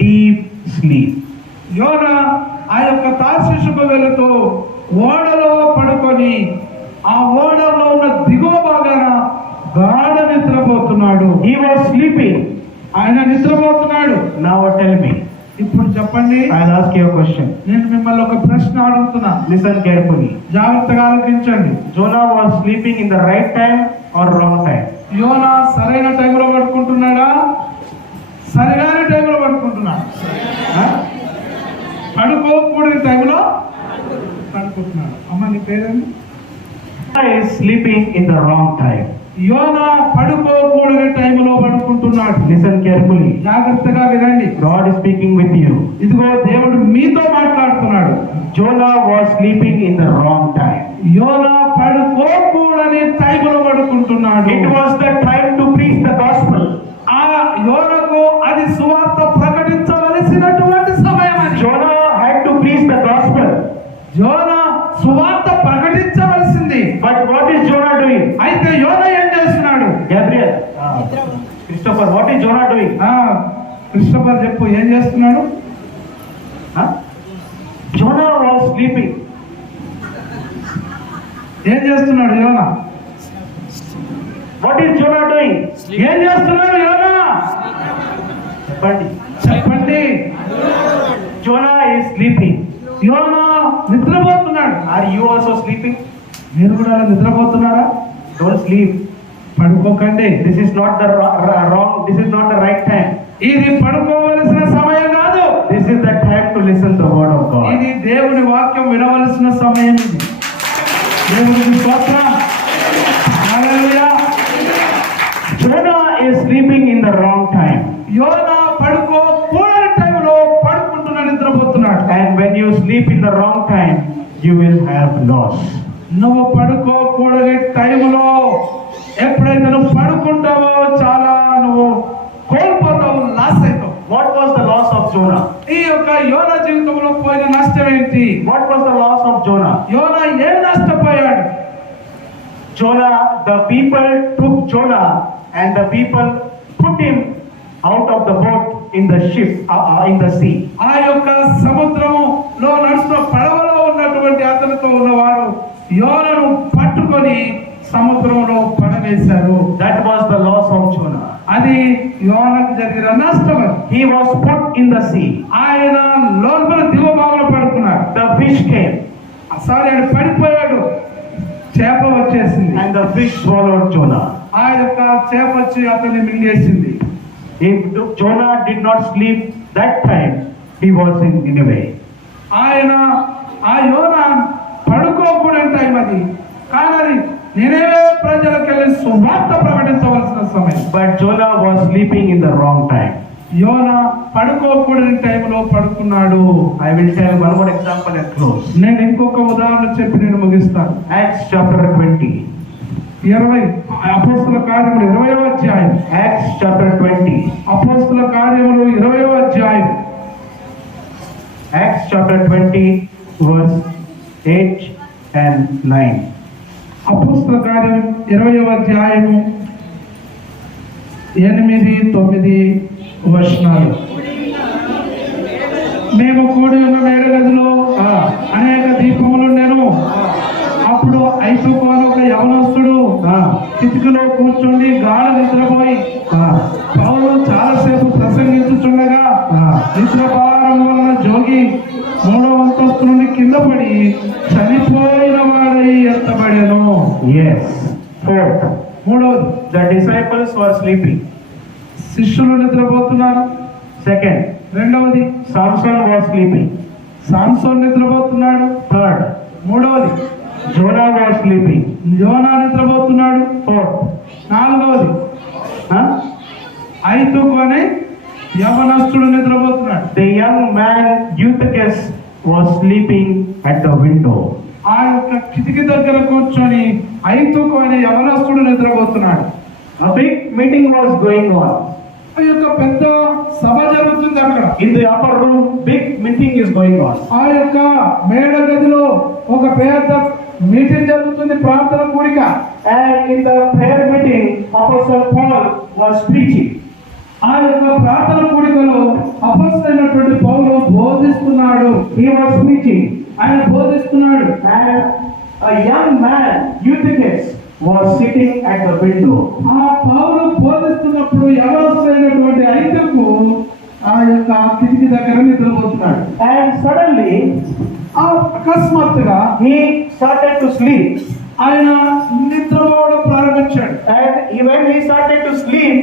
deep sleep. యోనా ఆ యొక్క తార్షీషుకు వెళుతూ ఓడలో పడుకొని ఆ ఓడలో ఉన్న దిగువ భాగాన గాఢ నిద్రపోతున్నాడు. He was sleeping. ఆయన నిద్రపోతున్నాడు. Now tell me. ఇప్పుడు చెప్పండి. I'll ask you a question. నేను మిమ్మల్ని ఒక ప్రశ్న అడుగుతున్నా. Listen carefully. జాగ్రత్తగా ఆలోచించండి. Jonah was sleeping in the right time or wrong time? యోనా సరైన టైంలో పడుకుంటున్నాడా? సరైన టైంలో పడుకుంటున్నాడు. పడుకోకూడని టైంలో పడుకుంటున్నాడు. అమ్మ నీ పేరేంటి? Jonah is sleeping in the wrong time. యోనా పడుకోకూడని టైంలో పడుకుంటున్నాడు. Listen carefully. జాగ్రత్తగా వినండి. God is speaking with you. ఇదిగో దేవుడు మీతో మాట్లాడుతున్నాడు. Jonah was sleeping in the wrong time. యోనా పడుకోకూడని టైంలో పడుకుంటున్నాడు. It was the time to preach the gospel. ఆ యోనకు అది సువార్త ప్రకటించవలసినటువంటి సమయం అది. Jonah had to preach the gospel. యోనా సువార్త ప్రకటించవలసింది. But what is Jonah doing? అయితే యోనా ఏం చేస్తున్నాడు? Gabriel, Christopher, what is Jonah doing? Christopher చెప్పు ఏం చేస్తున్నాడు? Jonah was sleeping. ఏం చేస్తున్నాడు యోనా? What is Jonah doing? ఏం చేస్తున్నాడు యోనా? చెప్పండి. Jonah is sleeping. యోనా నిద్రపోతున్నాడు. Are you also sleeping? మీరు కూడా నిద్రపోతున్నారా? Don't sleep. పడుకోకండి. This is not the wrong. This is not the right time. ఇది పడుకోవలసిన సమయం కాదు. This is the time to listen to the word of God. ఇది దేవుని వాక్యం వినవలసిన సమయం. ఇది దేవునికి స్తోత్రం. హల్లెలూయా. Jonah is sleeping in the wrong time. యోనా పడుకోకూడని టైంలో పడుకుంటున్న నిద్రపోతున్నాడు. And when you sleep in the wrong time, you will have loss. నువ్వు పడుకోకూడని టైంలో ఎప్పుడైతే నువ్వు పడుకుంటావో చాలా నువ్వు కోల్పోతావు, లాస్ అవుతావు. What was the loss of Jonah? ఈ యొక్క యోనా జీవితంలో పోయిన నష్టం ఏంటి? What was the loss of Jonah? యోనా ఏం నష్టపోయాడు? Jonah, the people took Jonah and the people put him out of the boat in the ship, in the sea. ఆ యొక్క సముద్రంలో నడుస్తున్న పడవలో ఉన్నటువంటి అతనితో ఉన్నవారు యోనాను పట్టుకొని సముద్రంలో పడవేశారు. That was the loss of Jonah. అది యోనాకు జరిగిన నష్టం. He was put in the sea. ఆయన లోపల దిగువ భాగంలో పడుకున్నాడు. The fish came. ఆయన పడిపోయాడు. చేప వచ్చేసింది. And the fish swallowed Jonah. ఆ యొక్క చేప వచ్చి అతన్ని మింగేసింది. If Jonah did not sleep that time, he was in Nineveh. ఆయన ఆ యోనా పడుకోకూడని టైం అది. కానీ అది నినివే ప్రజలకెళ్ళి సువార్త ప్రకటించవలసిన సమయం. But Jonah was sleeping in the wrong time. యోనా పడుకోకూడని టైంలో పడుకున్నాడు. I will tell one more example and close. నేను ఇంకొక ఉదాహరణ చెప్పి నేను ముగిస్తాను. Acts chapter 20. 20 అపోస్తల కార్యములు 20వ అధ్యాయం. Acts chapter 20. అపోస్తల కార్యములు 20వ అధ్యాయం. Acts chapter 20 verse 8 and 9. అపోస్తల కార్యం 20వ అధ్యాయము 8-9 వచనాలు. మేము కూడి ఉన్న మేడ గదిలో అనేక దీపములు ఉండెను. అప్పుడు ఐతుకు అని ఒక యవనస్తుడు కిటికీలో కూర్చుండి గాఢ నిద్రపోయి పౌలు చాలాసేపు ప్రసంగించుచుండగా నిద్రభారం వలన జోగి 3వ అంతస్తు నుండి కింద పడి చనిపోయిన వాడై ఎత్తబడెను. Fourth, మూడవది, the disciples were sleeping. శిష్యులు నిద్రపోతున్నారు. Second, రెండవది, Samson was sleeping. సాంసోన్ నిద్రపోతున్నాడు. Third, మూడవది, Jonah was sleeping. యోనా నిద్రపోతున్నాడు. Fourth, నాలుగవది, huh? ఐతుకు అనే యవనస్తుడు నిద్రపోతున్నాడు. The young man Eutychus was sleeping at the window. ఆ యొక్క కిటికీ దగ్గర కూర్చొని ఐతుకు అనే యవనస్తుడు నిద్రపోతున్నాడు. A big meeting was going on. ఆ యొక్క పెద్ద సభ జరుగుతుంది అక్కడ. In the upper room, big meeting is going on. ఆ యొక్క మేడ గదిలో ఒక పెద్ద మీటింగ్ జరుగుతుంది, ప్రార్థన కూడిక. And in the prayer meeting, Apostle Paul was preaching. ఆ యొక్క ప్రార్థన కూడికలో అపొస్తలుడైనటువంటి పౌలు బోధిస్తున్నాడు. He was preaching. ఆయన బోధిస్తున్నాడు. And a young man, Eutychus, was sitting at the window. ఆ పౌలు బోధిస్తున్నప్పుడు యవనస్తుడైనటువంటి ఐతుకు ఆ యొక్క కిటికీ దగ్గర నిద్రపోతున్నాడు. And suddenly, అకస్మాత్తుగా he started to sleep. ఆయన నిద్రపోవడం ప్రారంభించాడు. And when he started to sleep,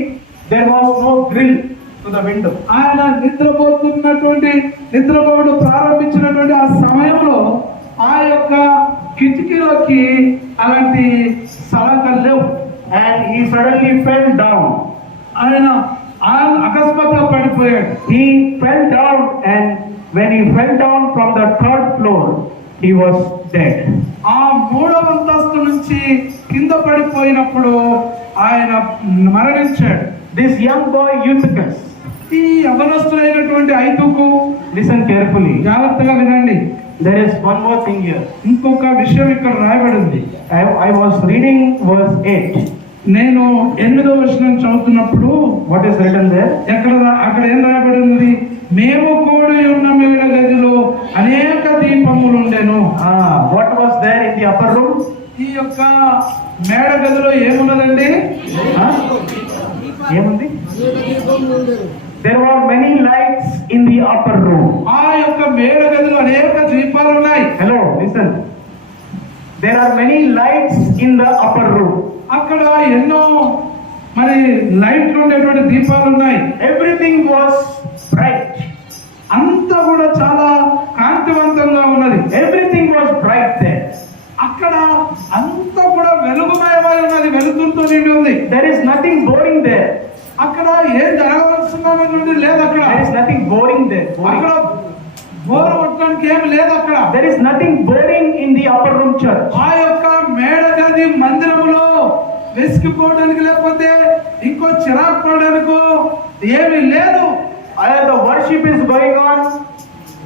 there was no grill to the window. ఆయన నిద్రపోవడం ప్రారంభించినటువంటి ఆ సమయంలో ఆ యొక్క కిటికీలోకి అలాంటి సలకలు లేవు. And he suddenly fell down. ఆయన అకస్మాత్తుగా పడిపోయాడు. He fell down, and when he fell down from the 3rd floor, he was dead. ఆ 3వ అంతస్తు నుంచి కింద పడిపోయినప్పుడు ఆయన మరణించాడు. This young boy Eutychus, ఈ యవనస్తుడైనటువంటి ఐతుకు, listen carefully. జాగ్రత్తగా వినండి. There is one more thing here. ఇంకొక విషయం ఇక్కడ రాయబడింది. I was reading verse 8. నేను 8వ వచనం చదువుతున్నప్పుడు What is written there? అక్కడ ఏం రాయబడి ఉంది? మేము కూడి ఉన్న మేడ గదిలో అనేక దీపములు ఉండెను. What was there in the upper room? ఈ యొక్క మేడ గదిలో ఏమున్నదండి? ఏముంది? There were many lights in the upper room. ఆ యొక్క మేడ గదిలో అనేక దీపాలు ఉన్నాయి. Hello, listen. There are many lights in the upper room. అక్కడ ఎన్నో మరి లైట్లు ఉండేటువంటి దీపాలు ఉన్నాయి. Everything was bright. అంతా కూడా చాలా కాంతివంతంగా ఉన్నది. Everything was bright there. అక్కడ అంతా కూడా వెలుగుమయమై ఉన్నది, వెలుతురుతో నిండి ఉంది. There is nothing boring there. అక్కడ ఏం జరగవలసినది లేదు. అక్కడ There is nothing boring there. అక్కడ బోరు కొట్టడానికి ఏం లేదు. అక్కడ There is nothing boring in the upper room church. ఆ యొక్క మేడ గది మందిరములో వెసికిపోవడానికి లేకపోతే ఇంకో చిరాకు పడడానికో ఏమీ లేదు. The worship is going on.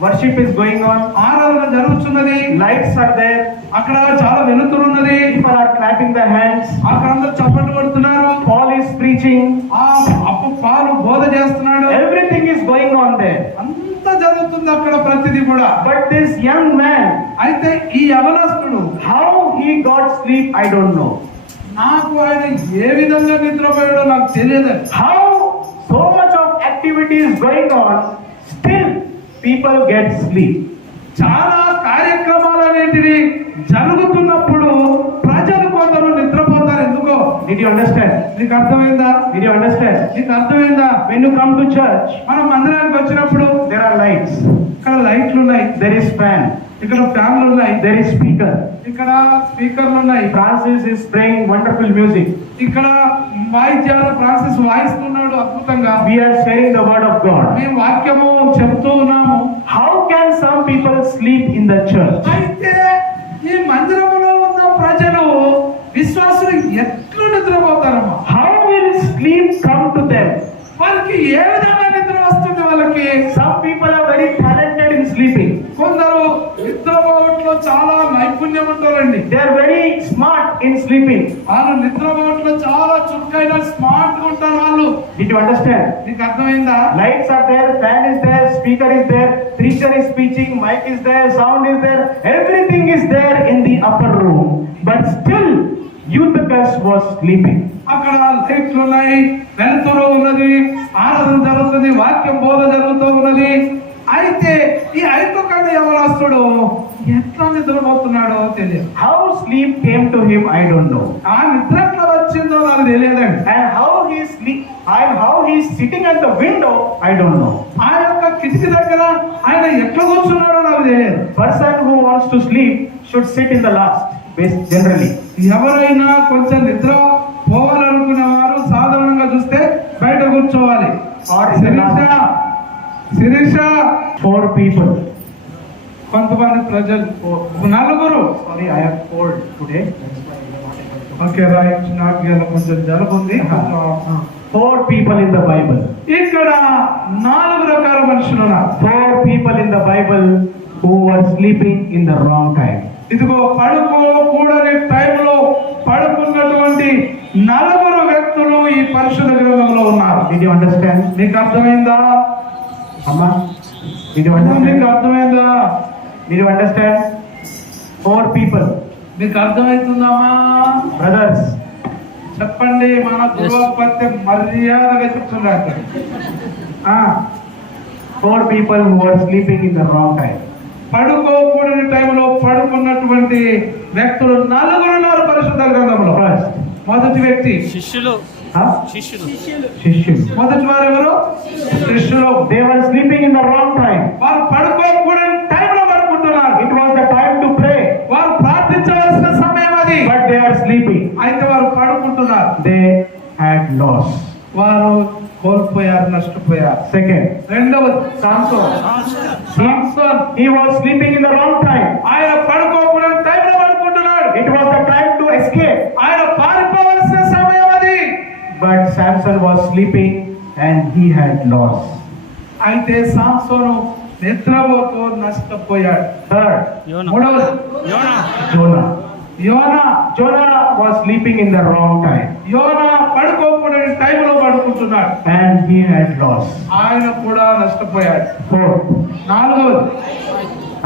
Worship is going on. ఆరాధన జరుగుతున్నది. Lights are there. అక్కడ చాలా వెలుతురు ఉన్నది. People are clapping their hands. అక్కడ అందరూ చప్పట్లు కొడుతున్నారు. Paul is preaching. పాలు బోధ చేస్తున్నాడు. Everything is going on there. అంతా జరుగుతుంది అక్కడ ప్రతిదీ కూడా. But this young man, అయితే ఈ యవనస్తుడు how he got sleep, I don't know. నాకు ఆయన ఏ విధంగా నిద్రపోయాడో నాకు తెలియదు. How so much of activity is going on, still people get sleep. చాలా కార్యక్రమాలు అనేటివి జరుగుతున్నప్పుడు ప్రజలు కొందరు నిద్రపోతారు. ఎందుకో? Did you understand? నీకు అర్థమైందా? Did you understand? నీకు అర్థమైందా? When you come to church, మనం మందిరానికి వచ్చినప్పుడు there are lights. ఇక్కడ లైట్లు ఉన్నాయి. There is fan. ఇక్కడ ఫ్యాన్లు ఉన్నాయి. There is speaker. ఇక్కడ స్పీకర్లు ఉన్నాయి. Francis is playing wonderful music. ఇక్కడ వాయిద్యాలు ఫ్రాన్సిస్ వాయిస్తున్నాడు అద్భుతంగా. We are sharing the word of God. మేము వాక్యము చెప్తూ ఉన్నాము. How can some people sleep in the church? అయితే ఈ మందిరములో ఉన్న ప్రజలు విశ్వాసులు ఎట్లు నిద్రపోతారమ్మా? How will sleep come to them? వాళ్ళకి ఏ విధంగా నిద్ర వస్తుంది? వాళ్ళకి Some people are very talented in sleeping. కొందరు నిద్రపోవట్లో చాలా నైపుణ్యం ఉంటారండి. They are very smart in sleeping. వాళ్ళు నిద్రపోవట్లో చాలా చురుకైన స్మార్ట్ గా ఉంటారు. వాళ్ళు Did you understand? నీకు అర్థమైందా? Lights are there, fan is there, speaker is there, preacher is preaching, mic is there, sound is there, everything is there in the upper room. But still, Eutychus was sleeping. అక్కడ లైట్లు ఉన్నాయి, వెలుతురు ఉన్నది, ఆరాధన జరుగుతుంది, వాక్యం బోధ జరుగుతూ ఉన్నది. అయితే ఈ ఐదుకన్న యవనస్తుడు ఎట్లా నిద్రపోతున్నాడో తెలియదు. How sleep came to him, I don't know. ఆ నిద్ర ఎట్లా వచ్చిందో నాకు తెలియదండి. And how he is sitting at the window, I don't know. ఆ యొక్క కిటికీ దగ్గర ఆయన ఎట్లా కూర్చున్నాడో నాకు తెలియదు. Person who wants to sleep should sit in the last, generally. ఎవరైనా కొంచెం నిద్ర పోవాలనుకునే వారు సాధారణంగా చూస్తే బయట కూర్చోవాలి. శిరీష 4 people. కొంతమంది ప్రజలు 4. Sorry, I have cold today. Okay right, నాకు ఇలా కొంచెం జలుబు ఉంది. 4 people in the Bible. ఇక్కడ 4 రకాల మనుషులు ఉన్నారు. 4 people in the Bible who were sleeping in the wrong time. ఇదిగో పడుకోకూడని టైంలో పడుకున్నటువంటి 4 వ్యక్తులు ఈ పరిశుద్ధ గ్రంథంలో ఉన్నారు. Did you understand? మీకు అర్థమైందా అమ్మా? Did you understand? మీకు అర్థమైందా? Did you understand? 4 people. మీకు అర్థమవుతుందమ్మా? Brothers, చెప్పండి. మన గురువుపత్తి మర్యాదగా చెప్తున్నారు. 4 people who were sleeping in the wrong time. పడుకోకూడని టైంలో పడుకున్నటువంటి వ్యక్తులు 4 ఉన్నారు పరిశుద్ధ గ్రంథంలో. First, మొదటి వ్యక్తి శిష్యులు. మొదటి వారు ఎవరు? శిష్యులు. They were sleeping in the wrong time. వారు పడుకోకూడని టైంలో పడుకుంటున్నారు. It was the time to pray. వారు ప్రార్థించవలసిన సమయం అది. But they are sleeping. అయితే వారు పడుకుంటున్నారు. They had loss. వారు కోల్పోయారు, నష్టపోయారు. Second, రెండవది సామ్సోన్. he was sleeping in the wrong time. ఆయన పడుకోకూడని టైంలో పడుకుంటున్నాడు. It was the time to escape. ఆయన పారిపోవలసిన సమయం అది. But Samson was sleeping and he had loss. అయితే సామ్సోను నిద్రపోతూ నష్టపోయాడు. Third, మూడవది Jonah. Jonah was sleeping in the wrong time. యోనా పడుకోకూడని టైంలో పడుకుంటున్నాడు. And he had loss. ఆయన కూడా నష్టపోయాడు. Fourth, నాలుగవది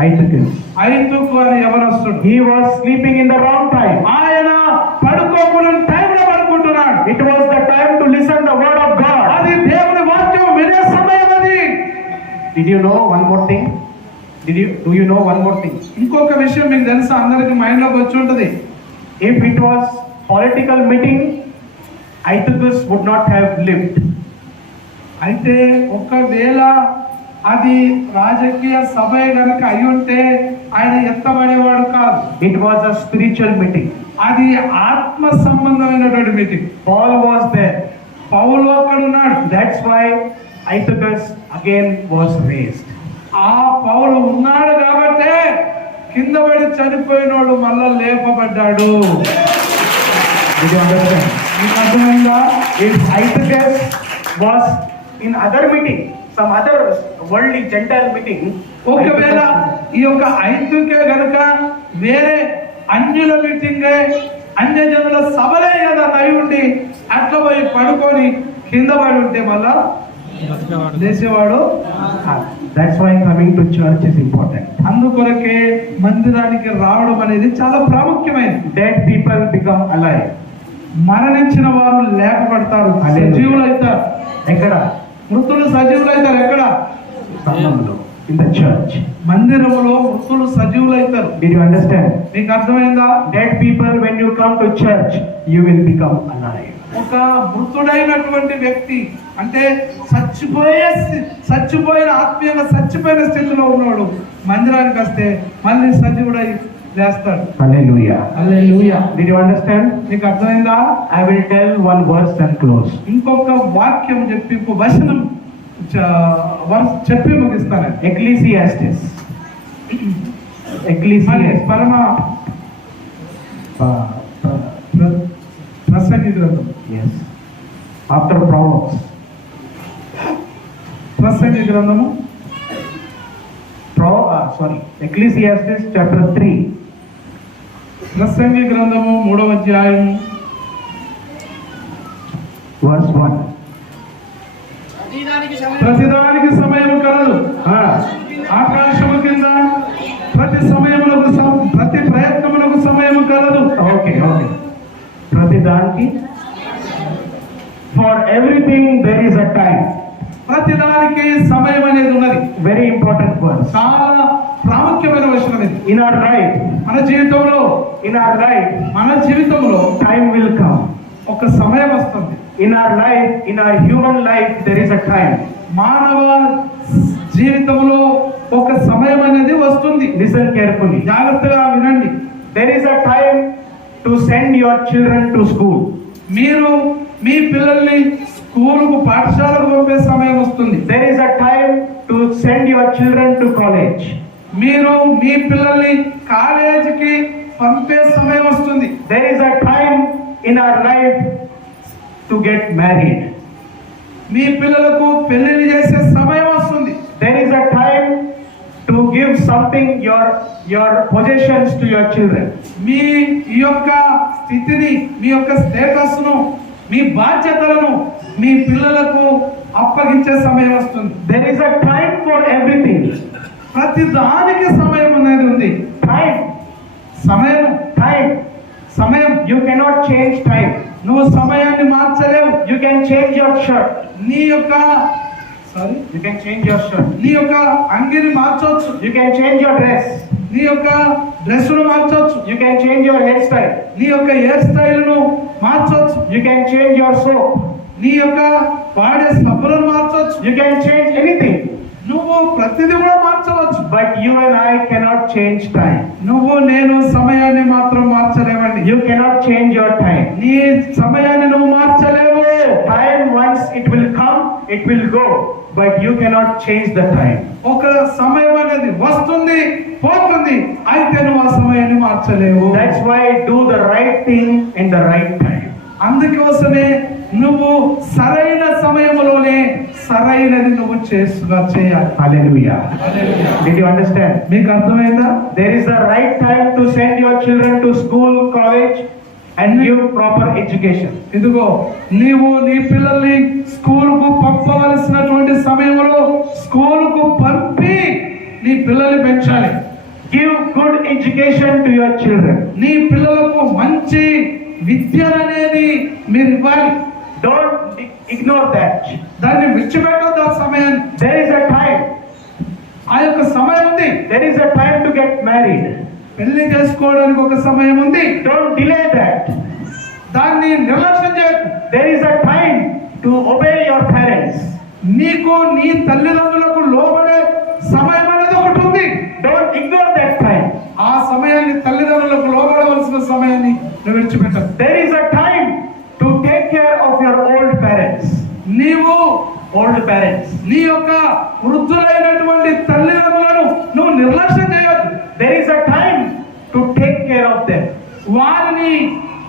Eutychus. ఐతుకు అని యవనస్తుడు. He was sleeping in the wrong time. ఆయన పడుకోకూడని టైంలో పడుకుంటున్నాడు. It was the time to listen the word of God. అది దేవుని వాక్యం వినే సమయం అది. Did you know one more thing? Do you know one more thing? ఇంకొక విషయం మీకు తెలుసా? అందరికి మైండ్ లోకి వచ్చి ఉంటది. If it was political meeting, Eutychus would not have lived. అయితే ఒకవేళ అది రాజకీయ సభ గనుక అయి ఉంటే ఆయన ఎత్తబడేవాడు కాదు. It was a spiritual meeting. అది ఆత్మ సంబంధమైనటువంటి మీటింగ్. Paul was there. పౌలు అక్కడ ఉన్నాడు. That's why Eutychus again was raised. ఆ పౌలు ఉన్నాడు కాబట్టే కింద పడి చనిపోయినోడు మళ్ళా లేపబడ్డాడు. Did you understand? మీకు అర్థమైందా? If Eutychus was in other meeting, some other worldly Gentile meeting, ఒకవేళ ఈ యొక్క ఐదుకే గనుక వేరే అన్యుల మీటింగ్, అన్యజనుల సభలే కదా అయి ఉండి అట్లా పోయి పడుకొని కింద పడి ఉంటే మళ్ళా లేచేవాడు. That's why coming to church is important. అందుకొరకే మందిరానికి రావడం అనేది చాలా ప్రాముఖ్యమైనది. Dead people become alive. మరణించిన వారు లేపబడతారు, సజీవులు అవుతారు. ఎక్కడ? మృతులు సజీవులు అవుతారు. ఎక్కడ? సంఘంలో, in the church. మందిరములో మృతులు సజీవులు అవుతారు. Did you understand? మీకు అర్థమైందా? Dead people, when you come to church, you will become alive. ఒక మృతుడైనటువంటి వ్యక్తి అంటే చచ్చిపోయిన ఆత్మీయంగా చచ్చిపోయిన స్థితిలో ఉన్నాడు మందిరానికి వస్తే మళ్ళీ సజీవుడై లేస్తాడు. Hallelujah. Hallelujah. Did you understand? మీకు అర్థమైందా? I will tell one verse and close. ఇంకొక వాక్యం చెప్పి వచనం చెప్పి ముగిస్తాను. Ecclesiastes. పరమ ప్రసంగి గ్రంథం. Yes. After Proverbs. ప్రసంగి గ్రంథము Ecclesiastes chapter 3. ప్రసంగి గ్రంథము 3వ అధ్యాయం verse 1. ప్రతిదానికి సమయం కలదు. ఆకాశము కింద ప్రతి సమయములకు ప్రతి ప్రయత్నములకు సమయము కలదు. Okay okay. ప్రతి దానికి, for everything there is a time. ప్రతిదానికి సమయం అనేది ఉన్నది. Very important word. చాలా ప్రాముఖ్యమైన విషయం ఇది. ఇన్ అవర్ లైఫ్, మన జీవితంలో, ఇన్ అవర్ లైఫ్, మన జీవితంలో టైం విల్ కమ్. ఒక సమయం వస్తుంది. In our life, in our human life there is a time. మానవ జీవితంలో ఒక సమయం అనేది వస్తుంది. Listen carefully. జాగ్రత్తగా వినండి. There is a time to send your children to school. మీరు మీ పిల్లల్ని స్కూలుకు, పాఠశాలకు పంపే సమయం వస్తుంది. There is a time to send your children to college. మీరు మీ పిల్లల్ని కాలేజీకి పంపే సమయం వస్తుంది. There is a time in our life to get married. మీ పిల్లలకు పెళ్లిళ్ళు చేసే సమయం వస్తుంది. There is a time to give something, your possessions to your children. మీ యొక్క స్థితిని, మీ యొక్క స్టేటస్ ను, మీ బాధ్యతలను మీ పిల్లలకు అప్పగించే సమయం వస్తుంది. There is a time for everything. ప్రతి దానికి సమయం అనేది ఉంది. Time, సమయం, time, సమయం. you cannot change time. నువ్వు సమయాన్ని మార్చలేవు. You can change your shirt. నీ యొక్క You can change your shirt. నీ యొక్క అంగిని మార్చవచ్చు. You can change your dress. నీ యొక్క డ్రెస్సును మార్చవచ్చు. You can change your hairstyle. నీ యొక్క హెయిర్ స్టైల్ ను మార్చవచ్చు. You can change your soap. నీ యొక్క వాడే సబ్బులను మార్చవచ్చు. You can change anything. నువ్వు ప్రతిదీ కూడా మార్చవచ్చు. But you and I cannot change time. నువ్వు నేను సమయాన్ని మాత్రం మార్చలేవండి. You cannot change your time. నీ సమయాన్ని నువ్వు మార్చలేవు. Time, once it will come, it will go, but you cannot change the time. ఒక సమయం అనేది వస్తుంది, పోతుంది, అయితే నువ్వు ఆ సమయాన్ని మార్చలేవు. That's why do the right thing in the right time. అందుకోసమే నువ్వు సరైన సమయంలోనే సరైనది నువ్వు చేయాలి. Hallelujah. Did you understand? మీకు అర్థమైందా? There is the right time to send your children to school, college, and give proper education. ఇదిగో, నీవు నీ పిల్లల్ని స్కూలుకు పంపవలసినటువంటి సమయంలో స్కూలుకు పంపి నీ పిల్లల్ని పెంచాలి. Give good education to your children. నీ పిల్లలకు మంచి విద్య అనేది మీరు ఇవ్వాలి. Don't ignore that. దాన్ని విడిచిపెట్టొద్దు. ఆ సమయాన్ని, There is a time. ఆ యొక్క సమయం ఉంది. There is a time to get married. పెళ్లి చేసుకోవడానికి ఒక సమయం ఉంది. Don't delay that. దాన్ని నిర్లక్ష్యం చేయకు. There is a time to obey your parents. నీకు నీ తల్లిదండ్రులకు లోబడే సమయం అనేది ఒకటి ఉంది. Don't ignore that time. ఆ సమయాన్ని, తల్లిదండ్రులకు లోబడవలసిన సమయాన్ని నువ్వు విడిచిపెట్టకు. There is a time to take care of your old parents. నీవు Old parents. నీ యొక్క వృద్ధులైనటువంటి తల్లిదండ్రులను నువ్వు నిర్లక్ష్యం చేయొద్దు. There is a time to take care of them. వారిని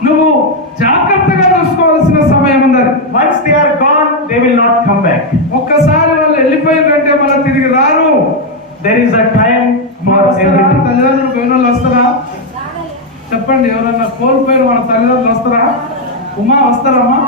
నువ్వు జాగ్రత్తగా చూసుకోవాల్సిన సమయం ఉన్నది. Once they are gone, they will not come back. ఒక్కసారి వాళ్ళు వెళ్ళిపోయిందంటే మళ్ళీ తిరిగి రారు. There is a time for everything. తల్లిదండ్రులు పోయిన వాళ్ళు వస్తారా? చెప్పండి, ఎవరన్నా కోల్పోయిన మన తల్లిదండ్రులు వస్తారా? Uma వస్తారమ్మా?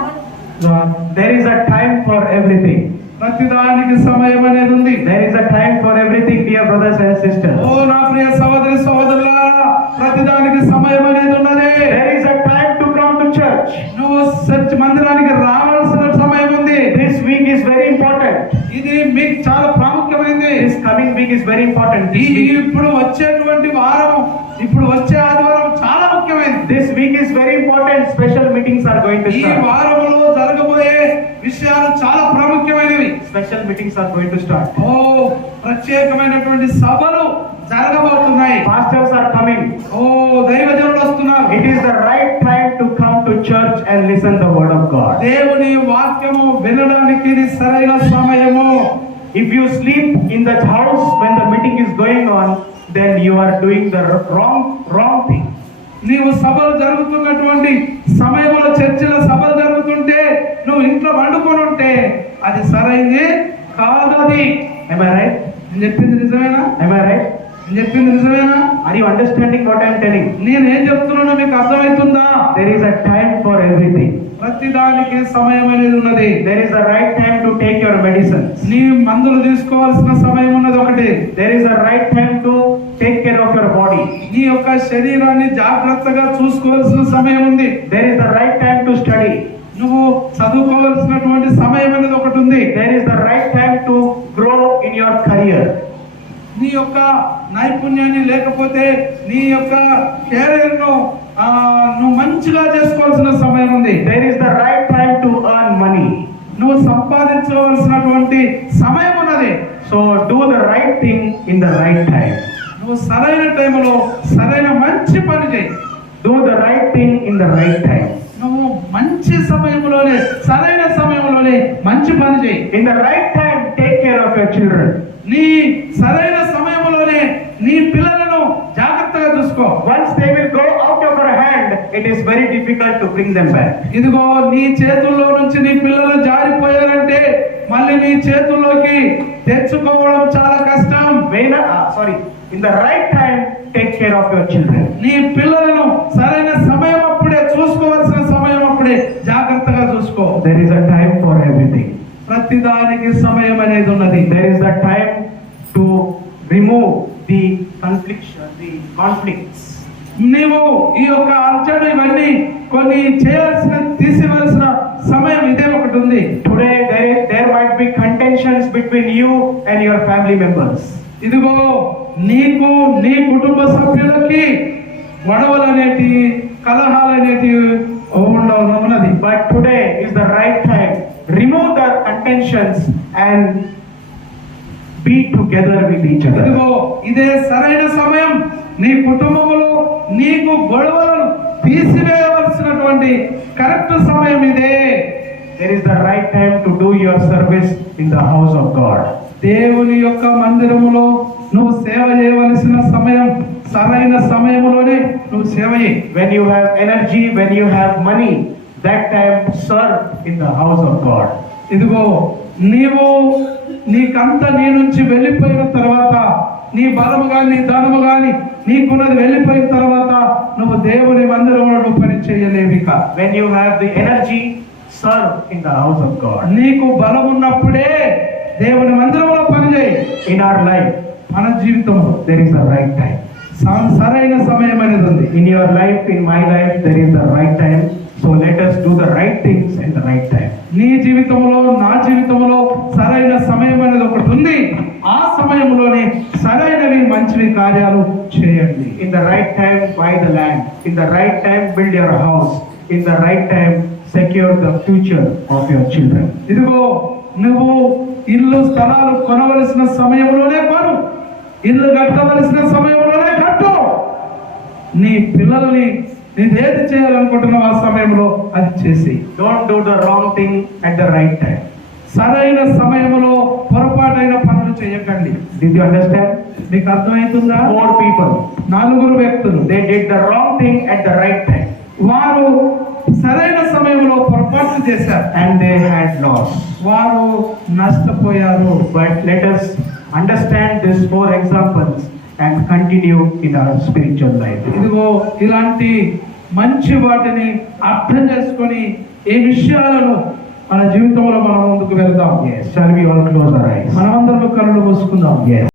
There is a time for everything. ప్రతిదానికి సమయం అనేది ఉంది. There is a time for everything, dear brothers and sisters. ఓ నా ప్రియ సహోదరి సహోదరులారా, ప్రతిదానికి సమయం అనేది ఉన్నది. There is a time to come to church. నువ్వు చర్చ్ మందిరానికి రావాల్సిన సమయం ఉంది. This week is very important. ఇది మీకు చాలా ప్రాముఖ్యమైనది. This coming week is very important. This week. ఇప్పుడు వచ్చేటువంటి వారం, ఇప్పుడు వచ్చే ఆదివారం చాలా ముఖ్యమైనది. This week is very important. Special meetings are going to ఈ start. వారంలో జరగబోయే విషయాలు చాలా ప్రాముఖ్యమైనవి. Special meetings are going to start. ఓ ప్రత్యేకమైనటువంటి సభలు జరగబోతున్నాయి. Pastors are coming. ఓ దైవజనులు వస్తున్నారు. It is the right time to come to church and listen the word of God. దేవుని వాక్యము వినడానికి ఇది సరైన సమయము. If you sleep in that house when the meeting is going on, then you are doing the wrong thing. నీవు సభలు జరుగుతున్నటువంటి సమయంలో, చర్చిల సభలు జరుగుతుంటే నువ్వు ఇంట్లో వండుకొని ఉంటే అది సరైనది కాదు. అది Am I right? నేను చెప్పింది నిజమేనా? Am I right? నేను చెప్పింది నిజమేనా? Are you understanding what I am telling? నేనేం చెప్తున్నానో మీకు అర్థమవుతుందా? There is a time for everything. ప్రతి దానికి సమయం అనేది ఉన్నది. There is a right time to take your medicines. నీ మందులు తీసుకోవాల్సిన సమయం ఉన్నది ఒకటి. There is a right time to take care of your body. నీ యొక్క శరీరాన్ని జాగ్రత్తగా చూసుకోవాల్సిన సమయం ఉంది. There is the right time to study. నువ్వు చదువుకోవాల్సినటువంటి సమయం అనేది ఒకటి ఉంది. There is the right time to grow in your career. నీ యొక్క నైపుణ్యాన్ని లేకపోతే నీ యొక్క కెరీర్ ను నువ్వు మంచిగా చేసుకోవాల్సిన సమయం ఉంది. There is the right time to earn money. నువ్వు సంపాదించవలసినటువంటి సమయం ఉన్నది. So do the right thing in the right time. నువ్వు సరైన టైంలో సరైన మంచి పని చేయి. Do the right thing in the right time. నువ్వు మంచి సమయంలోనే సరైన సమయంలోనే మంచి పని చేయి. In the right time, take care of your children. నీ సరైన సమయంలోనే నీ పిల్లలను జాగ్రత్తగా చూసుకో. Once they will go out of your hand, it is very difficult to bring them back. ఇదిగో నీ చేతుల్లో నుంచి నీ పిల్లలు జారిపోయారంటే మళ్ళీ నీ చేతుల్లోకి తెచ్చుకోవడం చాలా కష్టం. In the right time, take care of your children. నీ పిల్లలను సరైన సమయం అప్పుడే చూసుకోవాల్సిన సమయం అప్పుడే జాగ్రత్తగా చూసుకో. There is a time for everything. ప్రతి దానికి సమయం అనేది ఉన్నది. There is a time to remove the conflicts. నీవు ఈ యొక్క అర్చన ఇవన్నీ కొన్ని తీసివలసిన సమయం ఇదే ఒకటి ఉంది. Today there might be contentions between you and your family members. ఇదిగో నీకు నీ కుటుంబ సభ్యులకి గొడవలు అనేటి కలహాలు అనేటి ఉన్నది. But today is the right time. Remove the contentions and be together with each other. ఇదిగో ఇదే సరైన సమయం. నీ కుటుంబంలో నీకు గొడవలను తీసివేయవలసినటువంటి కరెక్ట్ సమయం ఇదే. There is the right time to do your service in the house of God. దేవుని యొక్క మందిరములో నువ్వు సేవ చేయవలసిన సమయం సరైన సమయంలోనే నువ్వు సేవ చేయి. When you have energy, when you have money, that time serve in the house of God. ఇదిగో నీవు నీకంత నీ నుంచి వెళ్ళిపోయిన తర్వాత నీ బలము గాని నీ ధనము గాని నీకున్నది వెళ్ళిపోయిన తర్వాత నువ్వు దేవుని మందిరంలో పని చేయలేవిక. When you have the energy, serve in the house of God. నీకు బలం ఉన్నప్పుడే దేవుని మందిరంలో పని చేయి. In our life, మన జీవితంలో there is a right time. సరైన సమయం అనేది ఉంది. In your life, in my life, there is the right time. So let us do the right things in the right time. నీ జీవితంలో నా జీవితంలో సరైన సమయం అనేది ఒకటి ఉంది. ఆ సమయంలోనే సరైనవి మంచివి కార్యాలు చేయండి. In the right time, buy the land. In the right time, build your house. In the right time, secure the future of your children. ఇదిగో నువ్వు ఇల్లు స్థలాలు కొనవలసిన సమయంలోనే కొను. ఇల్లు కట్టవలసిన సమయంలోనే కట్టు. నీ పిల్లల్ని నీదేది చేయాలనుకుంటున్నావు ఆ సమయంలో అది చేసి. Don't do the wrong thing at the right time. సరైన సమయంలో పొరపాటైన పనులు చేయకండి. Did you understand? మీకు అర్థమవుతుందా? 4 people. 4 వ్యక్తులు. They did the wrong thing at the right time. వారు సరైన సమయంలో పొరపాట్లు చేశారు. And they had loss. వారు నష్టపోయారు. But let us understand these 4 examples and continue in our spiritual life. ఇదిగో ఇలాంటి మంచి వాటిని అర్థం చేసుకొని ఈ విషయాలను మన జీవితంలో మనం ముందుకు వెళ్దాం. Yes. Shall we all close our eyes? మనమందరం కళ్ళు మూసుకుందాం. Yes.